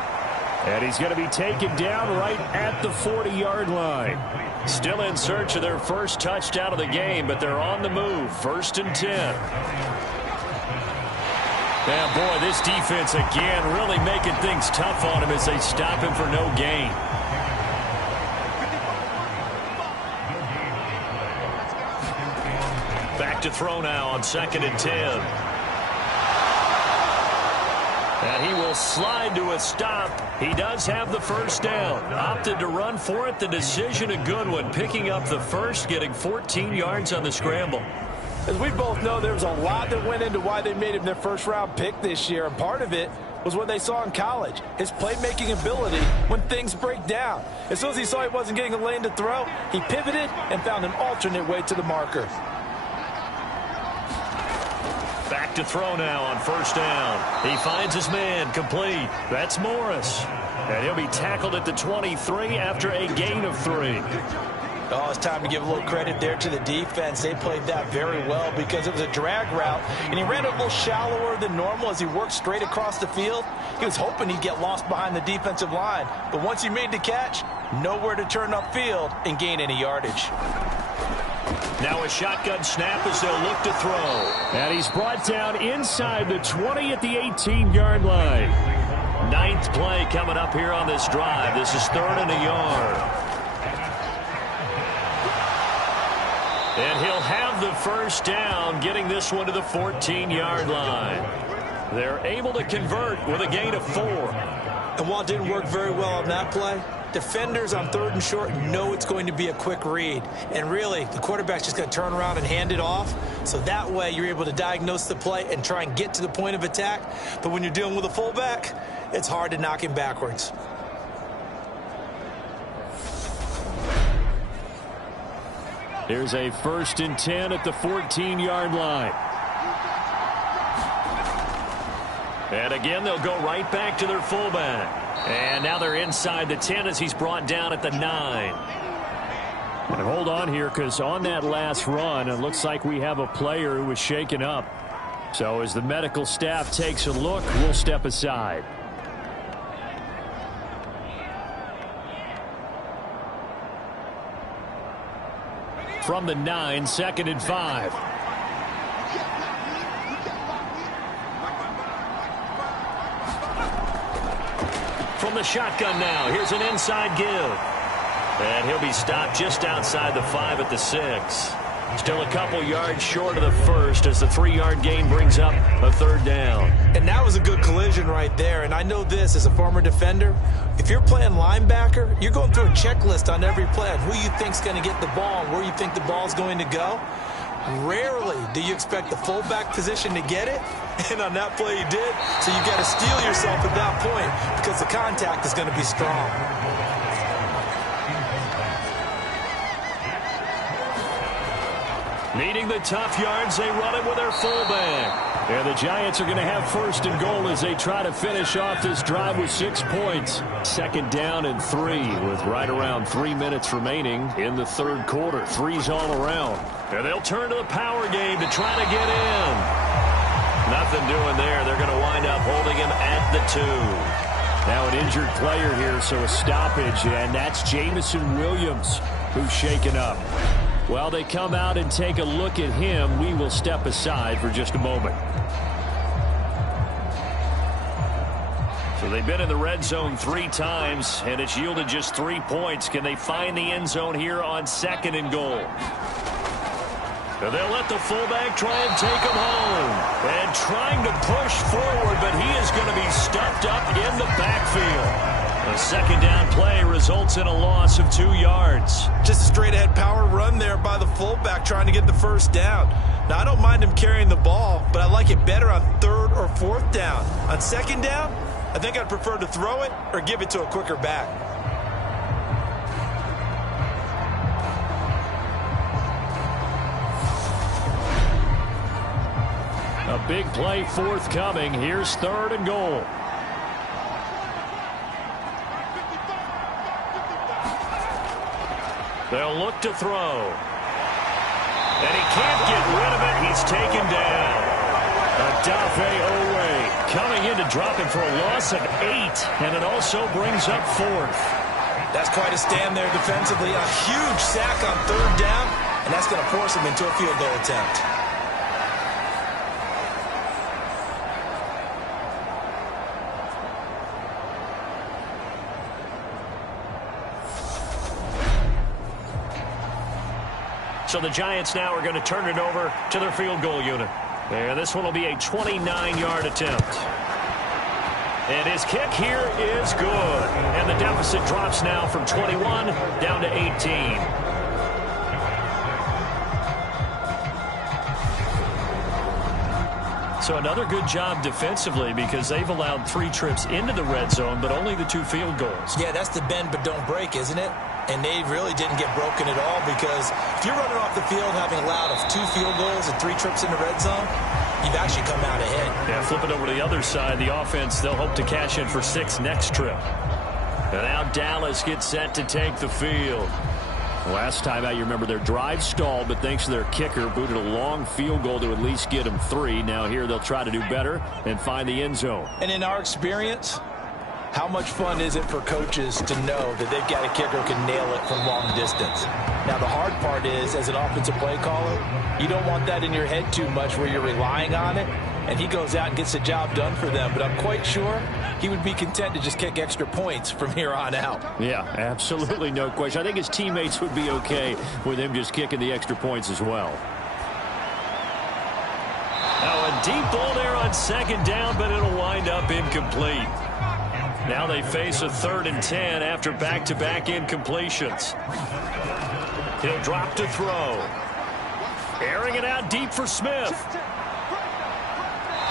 And he's going to be taken down right at the 40-yard line. Still in search of their first touchdown of the game, but they're on the move. 1st and 10. Now, boy, this defense again really making things tough on him as they stop him for no gain. Back to throw now on 2nd and 10. And he will slide to a stop. He does have the first down. Opted to run for it. The decision a good one. Picking up the first, getting 14 yards on the scramble. As we both know, there's a lot that went into why they made him their first-round pick this year. And part of it was what they saw in college, his playmaking ability when things break down. As soon as he saw he wasn't getting a lane to throw, he pivoted and found an alternate way to the marker. Back to throw now on first down. He finds his man, complete. That's Morris. And he'll be tackled at the 23 after a gain of 3. Oh, it's time to give a little credit there to the defense. They played that very well because it was a drag route, and he ran it a little shallower than normal as he worked straight across the field. He was hoping he'd get lost behind the defensive line, but once he made the catch, nowhere to turn upfield and gain any yardage. Now a shotgun snap as they'll look to throw. And he's brought down inside the 20 at the 18-yard line. 9th play coming up here on this drive. This is 3rd and a yard. And he'll have the first down, getting this one to the 14-yard line. They're able to convert with a gain of 4. And while it didn't work very well on that play, defenders on 3rd and short know it's going to be a quick read. And really, the quarterback's just going to turn around and hand it off. So that way, you're able to diagnose the play and try and get to the point of attack. But when you're dealing with a fullback, it's hard to knock him backwards. Here's a 1st and 10 at the 14-yard line. And again, they'll go right back to their fullback. And now they're inside the 10 as he's brought down at the 9. And hold on here, because on that last run, it looks like we have a player who was shaken up. So as the medical staff takes a look, we'll step aside. From the 9, 2nd and 5. From the shotgun now, here's an inside give. And he'll be stopped just outside the 5 at the 6. Still a couple yards short of the first as the 3-yard gain brings up a 3rd down. And that was a good collision right there. And I know this as a former defender. If you're playing linebacker, you're going through a checklist on every play on who you think's going to get the ball and where you think the ball's going to go. Rarely do you expect the fullback position to get it. And on that play he did. So you got to steel yourself at that point because the contact is going to be strong. Needing the tough yards, they run it with their fullback. And the Giants are going to have 1st and goal as they try to finish off this drive with 6 points. 2nd down and 3 with right around 3 minutes remaining in the 3rd quarter. 3's all around. And they'll turn to the power game to try to get in. Nothing doing there. They're going to wind up holding him at the 2. Now an injured player here, so a stoppage, and that's Jamison Williams who's shaken up. While they come out and take a look at him, we will step aside for just a moment. So they've been in the red zone 3 times, and it's yielded just 3 points. Can they find the end zone here on 2nd and goal? And they'll let the fullback try and take him home. And trying to push forward, but he is going to be stuffed up in the backfield. A 2nd down play results in a loss of 2 yards. Just a straight-ahead power run there by the fullback trying to get the 1st down. Now, I don't mind him carrying the ball, but I like it better on 3rd or 4th down. On 2nd down, I think I'd prefer to throw it or give it to a quicker back. A big play forthcoming. Here's 3rd and goal. They'll look to throw. And he can't get rid of it. He's taken down. Adafe Owe coming in to drop him for a loss of 8. And it also brings up 4th. That's quite a stand there defensively. A huge sack on 3rd down. And that's going to force him into a field goal attempt. So the Giants now are going to turn it over to their field goal unit. And this one will be a 29-yard attempt. And his kick here is good. And the deficit drops now from 21 down to 18. So another good job defensively because they've allowed 3 trips into the red zone, but only the 2 field goals. Yeah, that's the bend but don't break, isn't it? And they really didn't get broken at all because if you're running off the field having allowed 2 field goals and 3 trips in the red zone, you've actually come out ahead. Yeah, flip it over to the other side. The offense, they'll hope to cash in for 6 next trip. And now Dallas gets set to take the field. Last time out, you remember their drive stalled, but thanks to their kicker, booted a long field goal to at least get them 3. Now here they'll try to do better and find the end zone. And in our experience, how much fun is it for coaches to know that they've got a kicker who can nail it from long distance? Now, the hard part is, as an offensive play caller, you don't want that in your head too much where you're relying on it, and he goes out and gets the job done for them. But I'm quite sure he would be content to just kick extra points from here on out. Yeah, absolutely no question. I think his teammates would be okay with him just kicking the extra points as well. Now a deep ball there on 2nd down, but it'll wind up incomplete. Now they face a 3rd and 10 after back-to-back incompletions. He'll drop to throw. Airing it out deep for Smith.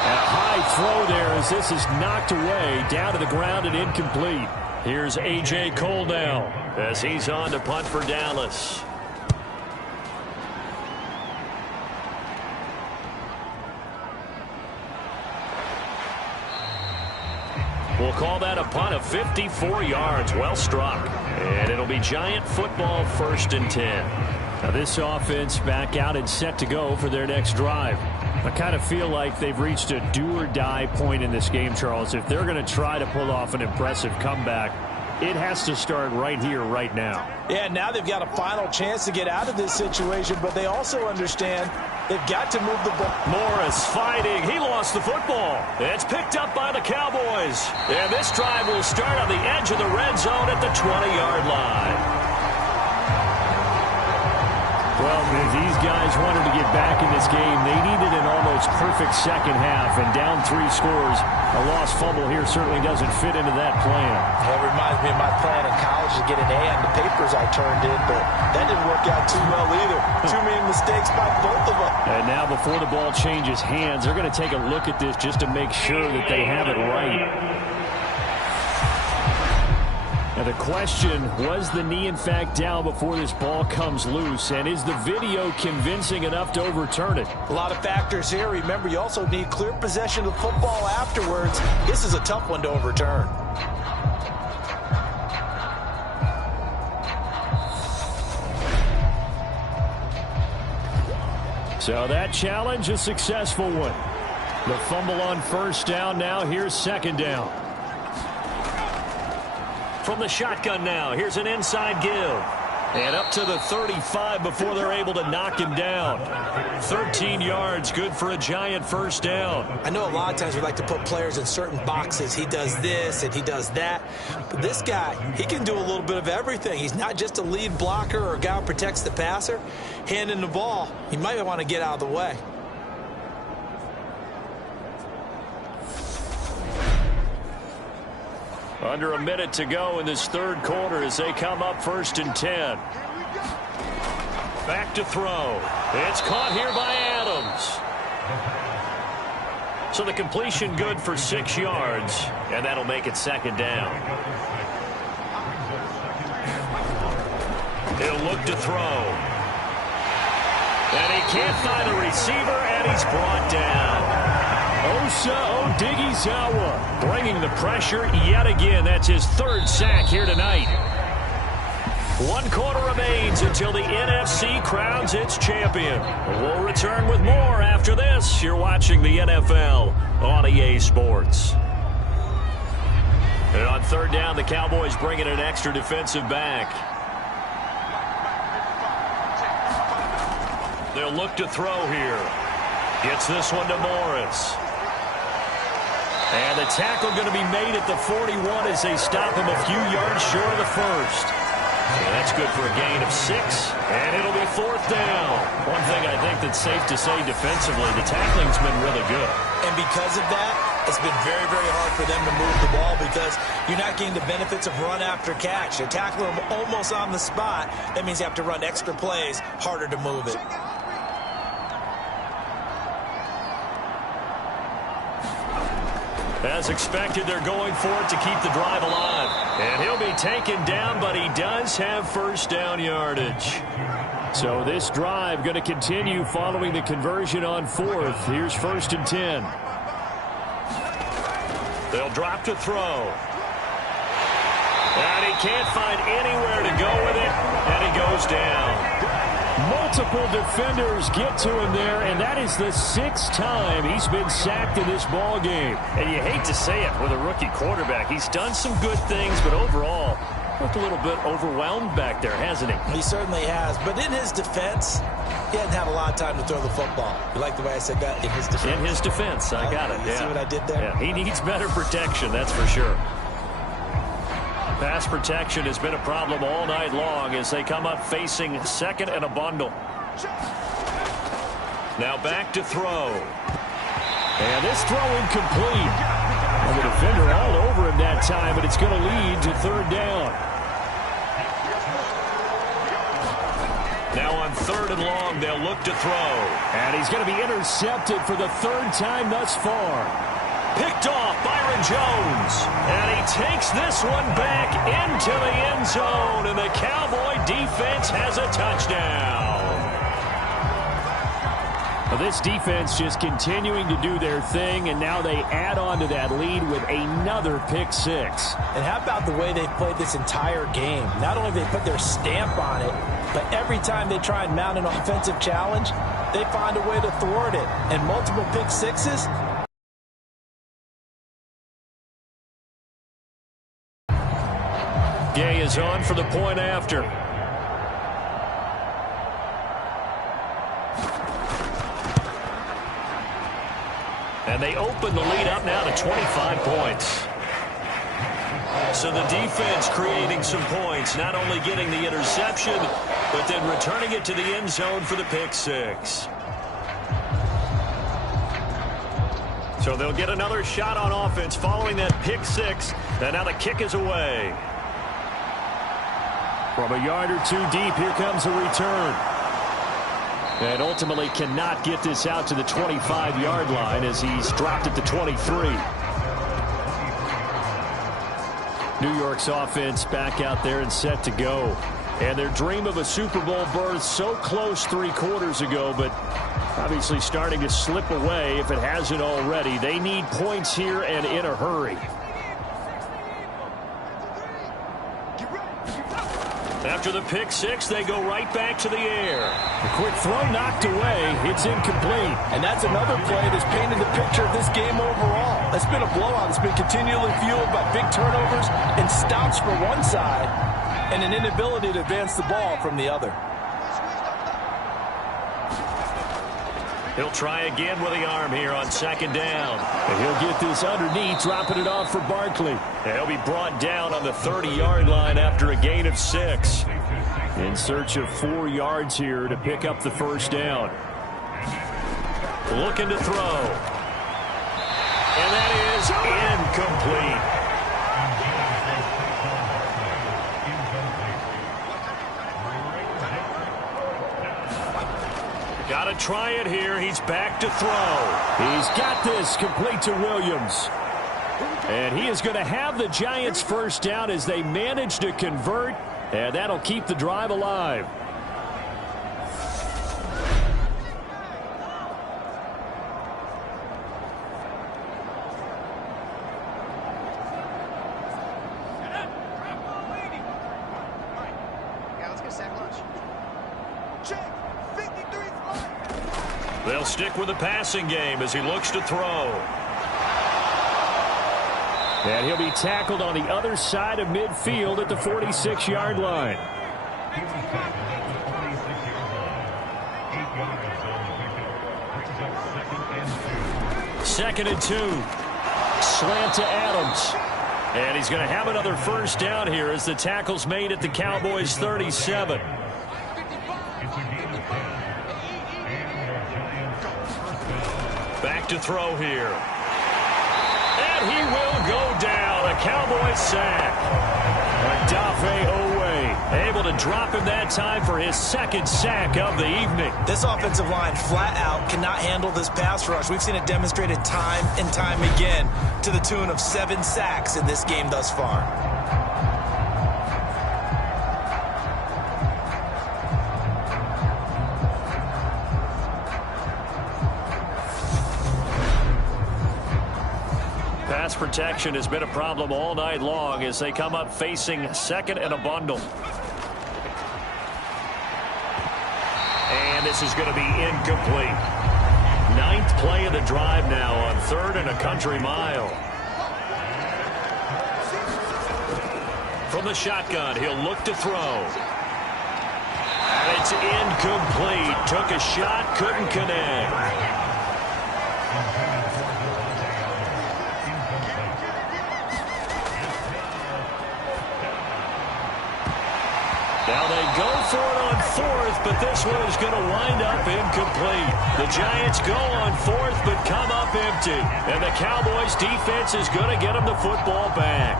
A high throw there as this is knocked away, down to the ground and incomplete. Here's A.J. Cole now as he's on to punt for Dallas. We'll call that a punt of 54 yards. Well struck. And it'll be Giant football 1st and 10. Now this offense back out and set to go for their next drive. I kind of feel like they've reached a do-or-die point in this game, Charles. If they're going to try to pull off an impressive comeback, it has to start right here, right now. Yeah, now they've got a final chance to get out of this situation, but they also understand they've got to move the ball. Morris fighting. He lost the football. It's picked up by the Cowboys. And this drive will start on the edge of the red zone at the 20-yard line. Well, if these guys wanted to get back in this game, they needed an almost perfect second half, and down 3 scores, a lost fumble here certainly doesn't fit into that plan. It reminds me of my plan in college to get an A on the papers I turned in, but that didn't work out too well either. Too many mistakes by both of them. And now before the ball changes hands, they're going to take a look at this just to make sure that they have it right. Now the question, was the knee in fact down before this ball comes loose? And is the video convincing enough to overturn it? A lot of factors here. Remember, you also need clear possession of the football afterwards. This is a tough one to overturn. So that challenge, a successful one. The fumble on first down now. Here's second down. From the shotgun now, here's an inside give. And up to the 35 before they're able to knock him down. 13 yards, good for a giant first down. I know a lot of times we like to put players in certain boxes. He does this and he does that. But this guy, he can do a little bit of everything. He's not just a lead blocker or a guy who protects the passer. Handing the ball, he might want to get out of the way. Under a minute to go in this third quarter as they come up 1st and 10. Back to throw. It's caught here by Adams. So the completion good for 6 yards, and that'll make it second down. He'll look to throw. And he can't find a receiver, and he's brought down. Osa Odighizuwa bringing the pressure yet again. That's his 3rd sack here tonight. 1 quarter remains until the NFC crowns its champion. We'll return with more after this. You're watching the NFL on EA Sports. And on 3rd down, the Cowboys bring in an extra defensive back. They'll look to throw here. Gets this one to Morris. And the tackle going to be made at the 41 as they stop him a few yards short of the first. So that's good for a gain of 6, and it'll be 4th down. One thing I think that's safe to say defensively, the tackling's been really good. And because of that, it's been very, very hard for them to move the ball because you're not getting the benefits of run after catch. You're tackling them almost on the spot. That means you have to run extra plays, harder to move it. As expected, they're going for it to keep the drive alive. And he'll be taken down, but he does have first down yardage. So this drive going to continue following the conversion on 4th. Here's 1st and 10. They'll drop to throw. And he can't find anywhere to go with it, and he goes down. Multiple defenders get to him there, and that is the 6th time he's been sacked in this ball game. And you hate to say it with a rookie quarterback. He's done some good things, but overall, looked a little bit overwhelmed back there, hasn't he? He certainly has. But in his defense, he hadn't had a lot of time to throw the football. You like the way I said that? In his defense. In his defense, I got it. You see what I did there? Yeah, he needs better protection, that's for sure. Pass protection has been a problem all night long as they come up facing 2nd and a bundle. Now back to throw. And this throw incomplete. And the defender all over him that time, but it's going to lead to 3rd down. Now on 3rd and long, they'll look to throw. And he's going to be intercepted for the 3rd time thus far. Picked off Byron Jones. And he takes this one back into the end zone. And the Cowboy defense has a touchdown. Well, this defense just continuing to do their thing. And now they add on to that lead with another pick 6. And how about the way they've played this entire game? Not only have they put their stamp on it, but every time they try and mount an offensive challenge, they find a way to thwart it. And multiple pick 6s. Gay is on for the point after. And they open the lead up now to 25 points. So the defense creating some points, not only getting the interception, but then returning it to the end zone for the pick six. So they'll get another shot on offense following that pick six, and now the kick is away. From a yard or two deep, here comes a return. And ultimately cannot get this out to the 25-yard line as he's dropped at the 23. New York's offense back out there and set to go. And their dream of a Super Bowl berth so close 3 quarters ago, but obviously starting to slip away if it hasn't already. They need points here and in a hurry. After the pick six, they go right back to the air. A quick throw knocked away. It's incomplete. And that's another play that's painted the picture of this game overall. It's been a blowout. It's been continually fueled by big turnovers and stops for one side and an inability to advance the ball from the other. He'll try again with the arm here on second down. And he'll get this underneath, dropping it off for Barkley. And he'll be brought down on the 30-yard line after a gain of 6. In search of 4 yards here to pick up the first down. Looking to throw. And that is incomplete. Got to try it here. He's back to throw. He's got this complete to Williams. And he is going to have the Giants first down as they manage to convert. And that'll keep the drive alive. They'll stick with the passing game as he looks to throw. And he'll be tackled on the other side of midfield at the 46-yard line. Second and 2. Slant to Adams. And he's going to have another first down here as the tackle's made at the Cowboys' 37. Back to throw here. And he will go down. A Cowboys sack. Odafe Owe able to drop him that time for his second sack of the evening. This offensive line flat out cannot handle this pass rush. We've seen it demonstrated time and time again to the tune of 7 sacks in this game thus far. Pass protection has been a problem all night long as they come up facing second and a bundle. And this is going to be incomplete. 9th play of the drive now on 3rd and a country mile. From the shotgun, he'll look to throw. It's incomplete. Took a shot, couldn't connect. Now they go for it on 4th, but this one is going to wind up incomplete. The Giants go on 4th, but come up empty. And the Cowboys defense is going to get them the football back.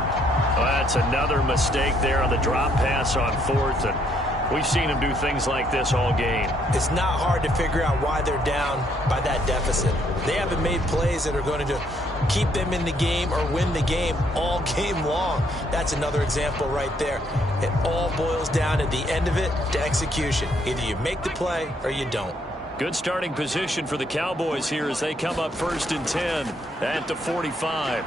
Well, that's another mistake there on the drop pass on 4th. And we've seen them do things like this all game. It's not hard to figure out why they're down by that deficit. They haven't made plays that are going to keep them in the game or win the game all game long. That's another example right there. It all boils down at the end of it to execution. Either you make the play or you don't. Good starting position for the Cowboys here as they come up 1st and 10 at the 45.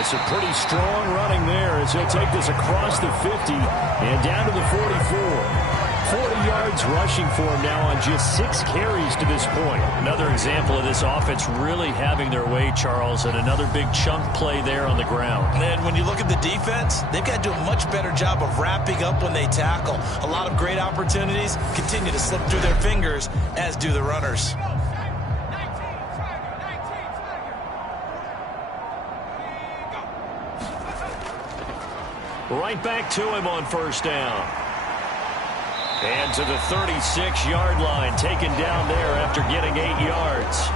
It's a pretty strong running there as he'll take this across the 50 and down to the 44. 40 yards rushing for him now on just 6 carries to this point. Another example of this offense really having their way, Charles, and another big chunk play there on the ground. And when you look at the defense, they've got to do a much better job of wrapping up when they tackle. A lot of great opportunities continue to slip through their fingers, as do the runners. Right back to him on first down. And to the 36-yard line, taken down there after getting 8 yards.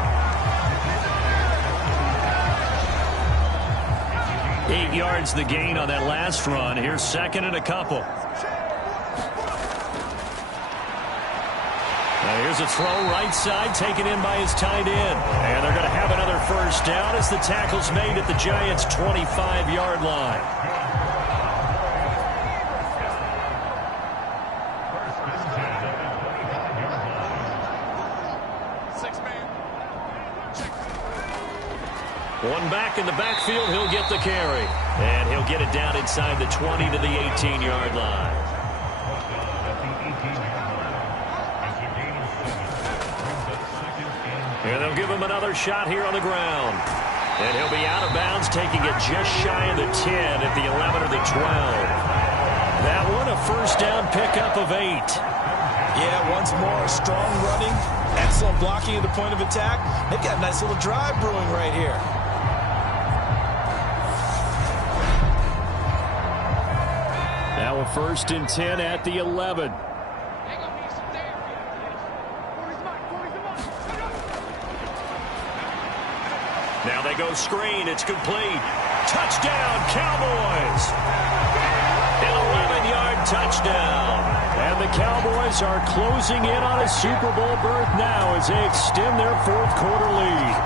8 yards the gain on that last run. Here's second and a couple. Now here's a throw right side, taken in by his tight end. And they're going to have another first down as the tackle's made at the Giants' 25-yard line. One back in the backfield, he'll get the carry. And he'll get it down inside the 20 to the 18-yard line. And they'll give him another shot here on the ground. And he'll be out of bounds, taking it just shy of the 10 at the 11 or the 12. That one, a first down pickup of 8. Yeah, once more, strong running, excellent blocking at the point of attack. They've got a nice little drive brewing right here. Now a first and 10 at the 11. Now they go screen. It's complete. Touchdown, Cowboys! An 11-yard touchdown. And the Cowboys are closing in on a Super Bowl berth now as they extend their fourth quarter lead.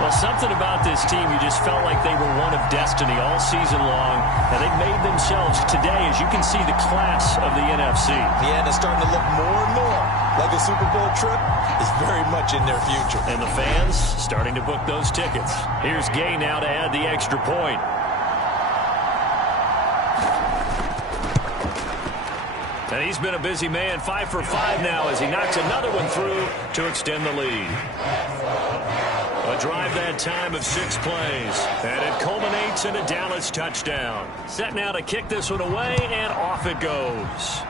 Well, something about this team, you just felt like they were one of destiny all season long, and they've made themselves today, as you can see, the class of the NFC. Yeah, and it's starting to look more and more like a Super Bowl trip is very much in their future. And the fans starting to book those tickets. Here's Gay now to add the extra point. And he's been a busy man, 5 for 5 now as he knocks another one through to extend the lead. A drive that time of 6 plays. And it culminates in a Dallas touchdown. Set now to kick this one away, and off it goes.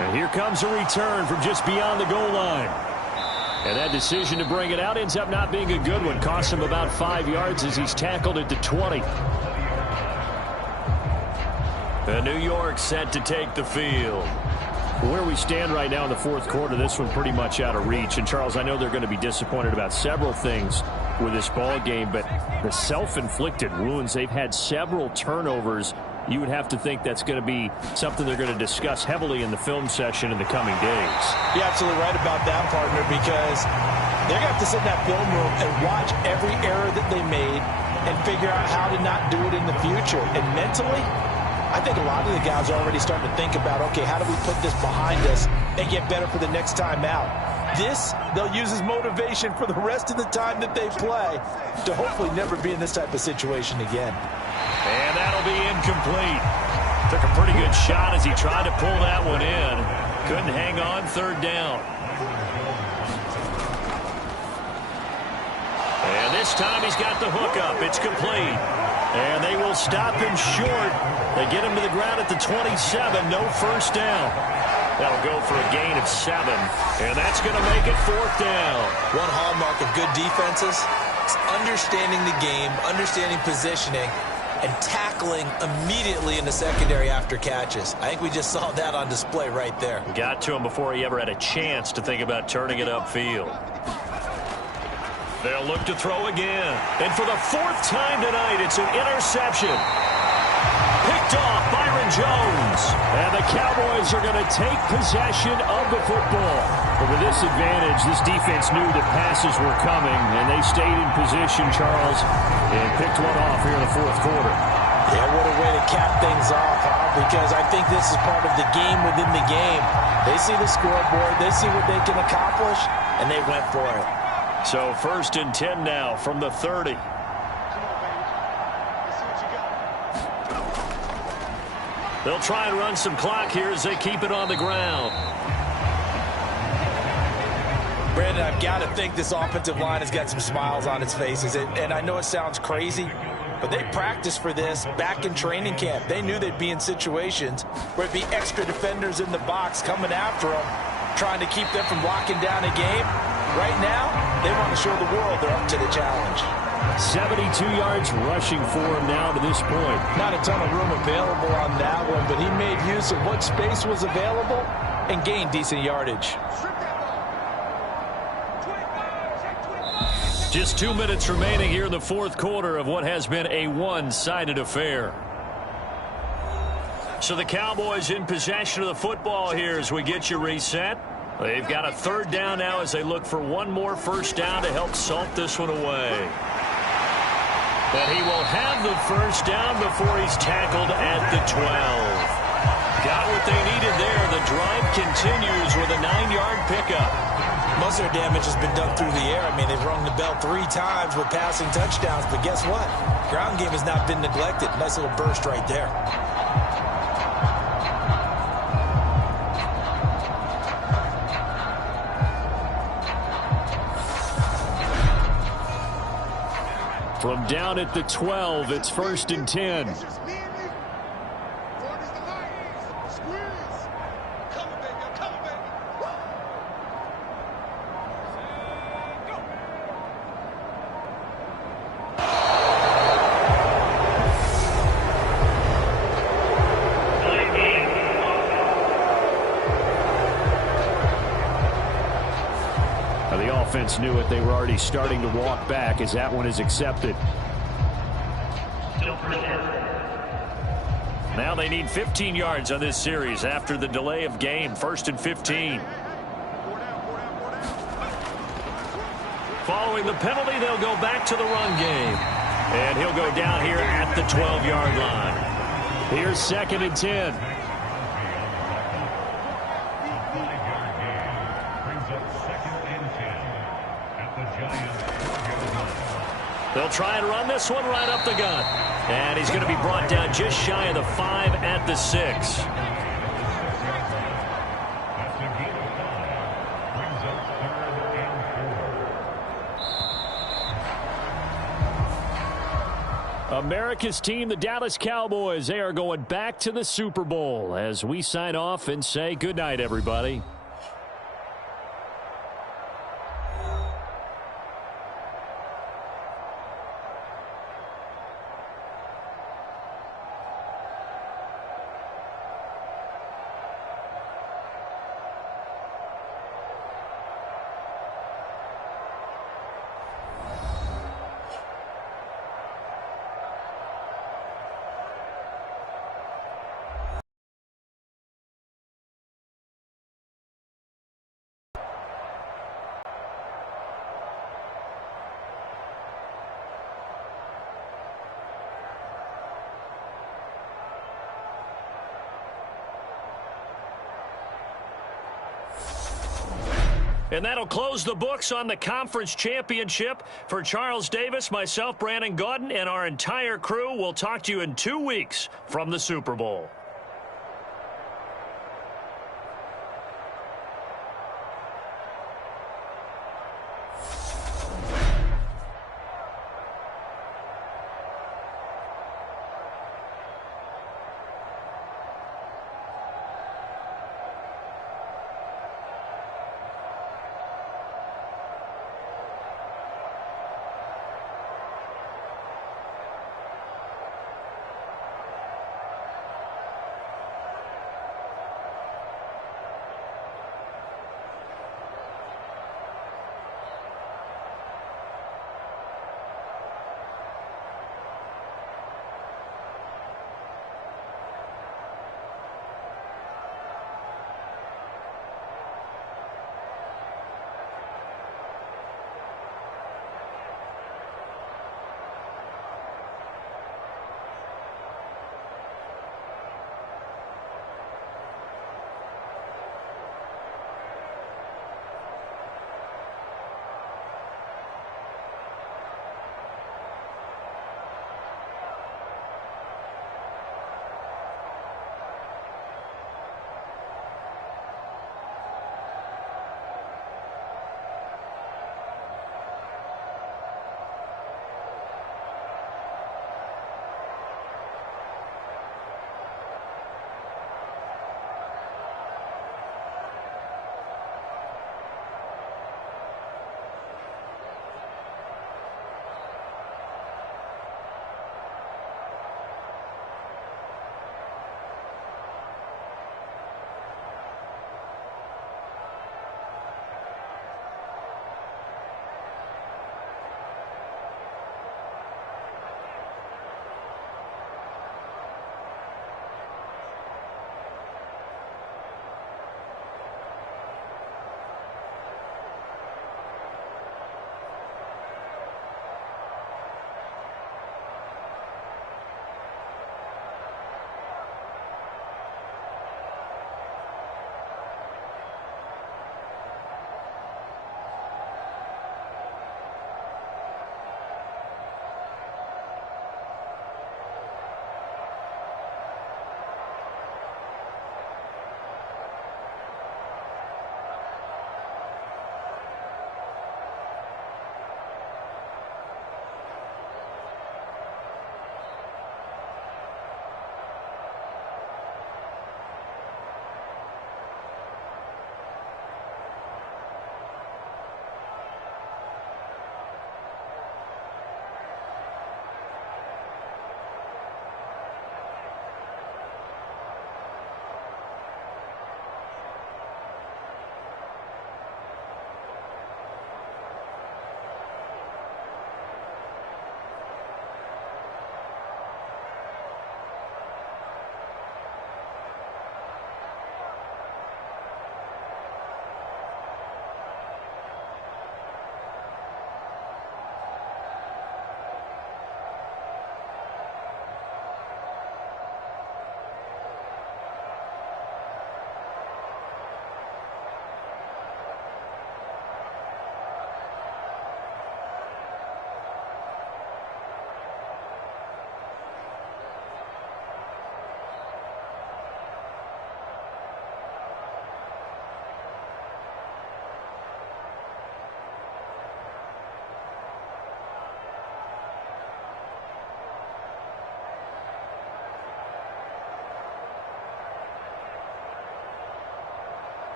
And here comes a return from just beyond the goal line. And that decision to bring it out ends up not being a good one. Costs him about 5 yards as he's tackled at the 20. And New York set to take the field. Where we stand right now in the fourth quarter, this one pretty much out of reach. And, Charles, I know they're going to be disappointed about several things with this ball game, but the self-inflicted wounds, they've had several turnovers. You would have to think that's going to be something they're going to discuss heavily in the film session in the coming days. You're absolutely right about that, partner, because they're going to have to sit in that film room and watch every error that they made and figure out how to not do it in the future. And mentally, I think a lot of the guys are already starting to think about, okay, how do we put this behind us and get better for the next time out? This, they'll use as motivation for the rest of the time that they play to hopefully never be in this type of situation again. And that'll be incomplete. Took a pretty good shot as he tried to pull that one in. Couldn't hang on, third down. And this time he's got the hook up. It's complete. And they will stop him short. They get him to the ground at the 27. No first down. That'll go for a gain of 7. And that's going to make it fourth down. One hallmark of good defenses is understanding the game, understanding positioning, and tackling immediately in the secondary after catches. I think we just saw that on display right there. Got to him before he ever had a chance to think about turning it upfield. They'll look to throw again. And for the 4th time tonight, it's an interception. Picked off Byron Jones. And the Cowboys are going to take possession of the football. But with this advantage, this defense knew that passes were coming, and they stayed in position, Charles, and picked one off here in the fourth quarter. Yeah, what a way to cap things off, huh? Because I think this is part of the game within the game. They see the scoreboard, they see what they can accomplish, and they went for it. So first and 10 now from the 30. They'll try and run some clock here as they keep it on the ground. Brandon, I've got to think this offensive line has got some smiles on its faces. And I know it sounds crazy, but they practiced for this back in training camp. They knew they'd be in situations where it'd be extra defenders in the box coming after them, trying to keep them from locking down a game. Right now, they want to show the world they're up to the challenge. 72 yards rushing for him now to this point. Not a ton of room available on that one, but he made use of what space was available and gained decent yardage. Just 2 minutes remaining here in the fourth quarter of what has been a one-sided affair. So the Cowboys in possession of the football here as we get you reset. They've got a third down now as they look for one more first down to help salt this one away. But he will have the first down before he's tackled at the 12. Got what they needed there. The drive continues with a 9-yard pickup. Most of their damage has been done through the air. I mean, they've rung the bell 3 times with passing touchdowns, but guess what? Ground game has not been neglected. Nice little burst right there. From down at the 12, it's 1st and 10. The offense knew it. They were already starting to walk back as that one is accepted. Now they need 15 yards on this series after the delay of game. 1st and 15. Following the penalty, they'll go back to the run game. And he'll go down here at the 12-yard line. Here's 2nd and 10. They'll try and run this one right up the gut. And he's going to be brought down just shy of the 5 at the 6. America's team, the Dallas Cowboys, they are going back to the Super Bowl as we sign off and say goodnight, everybody. And that'll close the books on the conference championship. For Charles Davis, myself, Brandon Gaudin, and our entire crew, we'll talk to you in 2 weeks from the Super Bowl.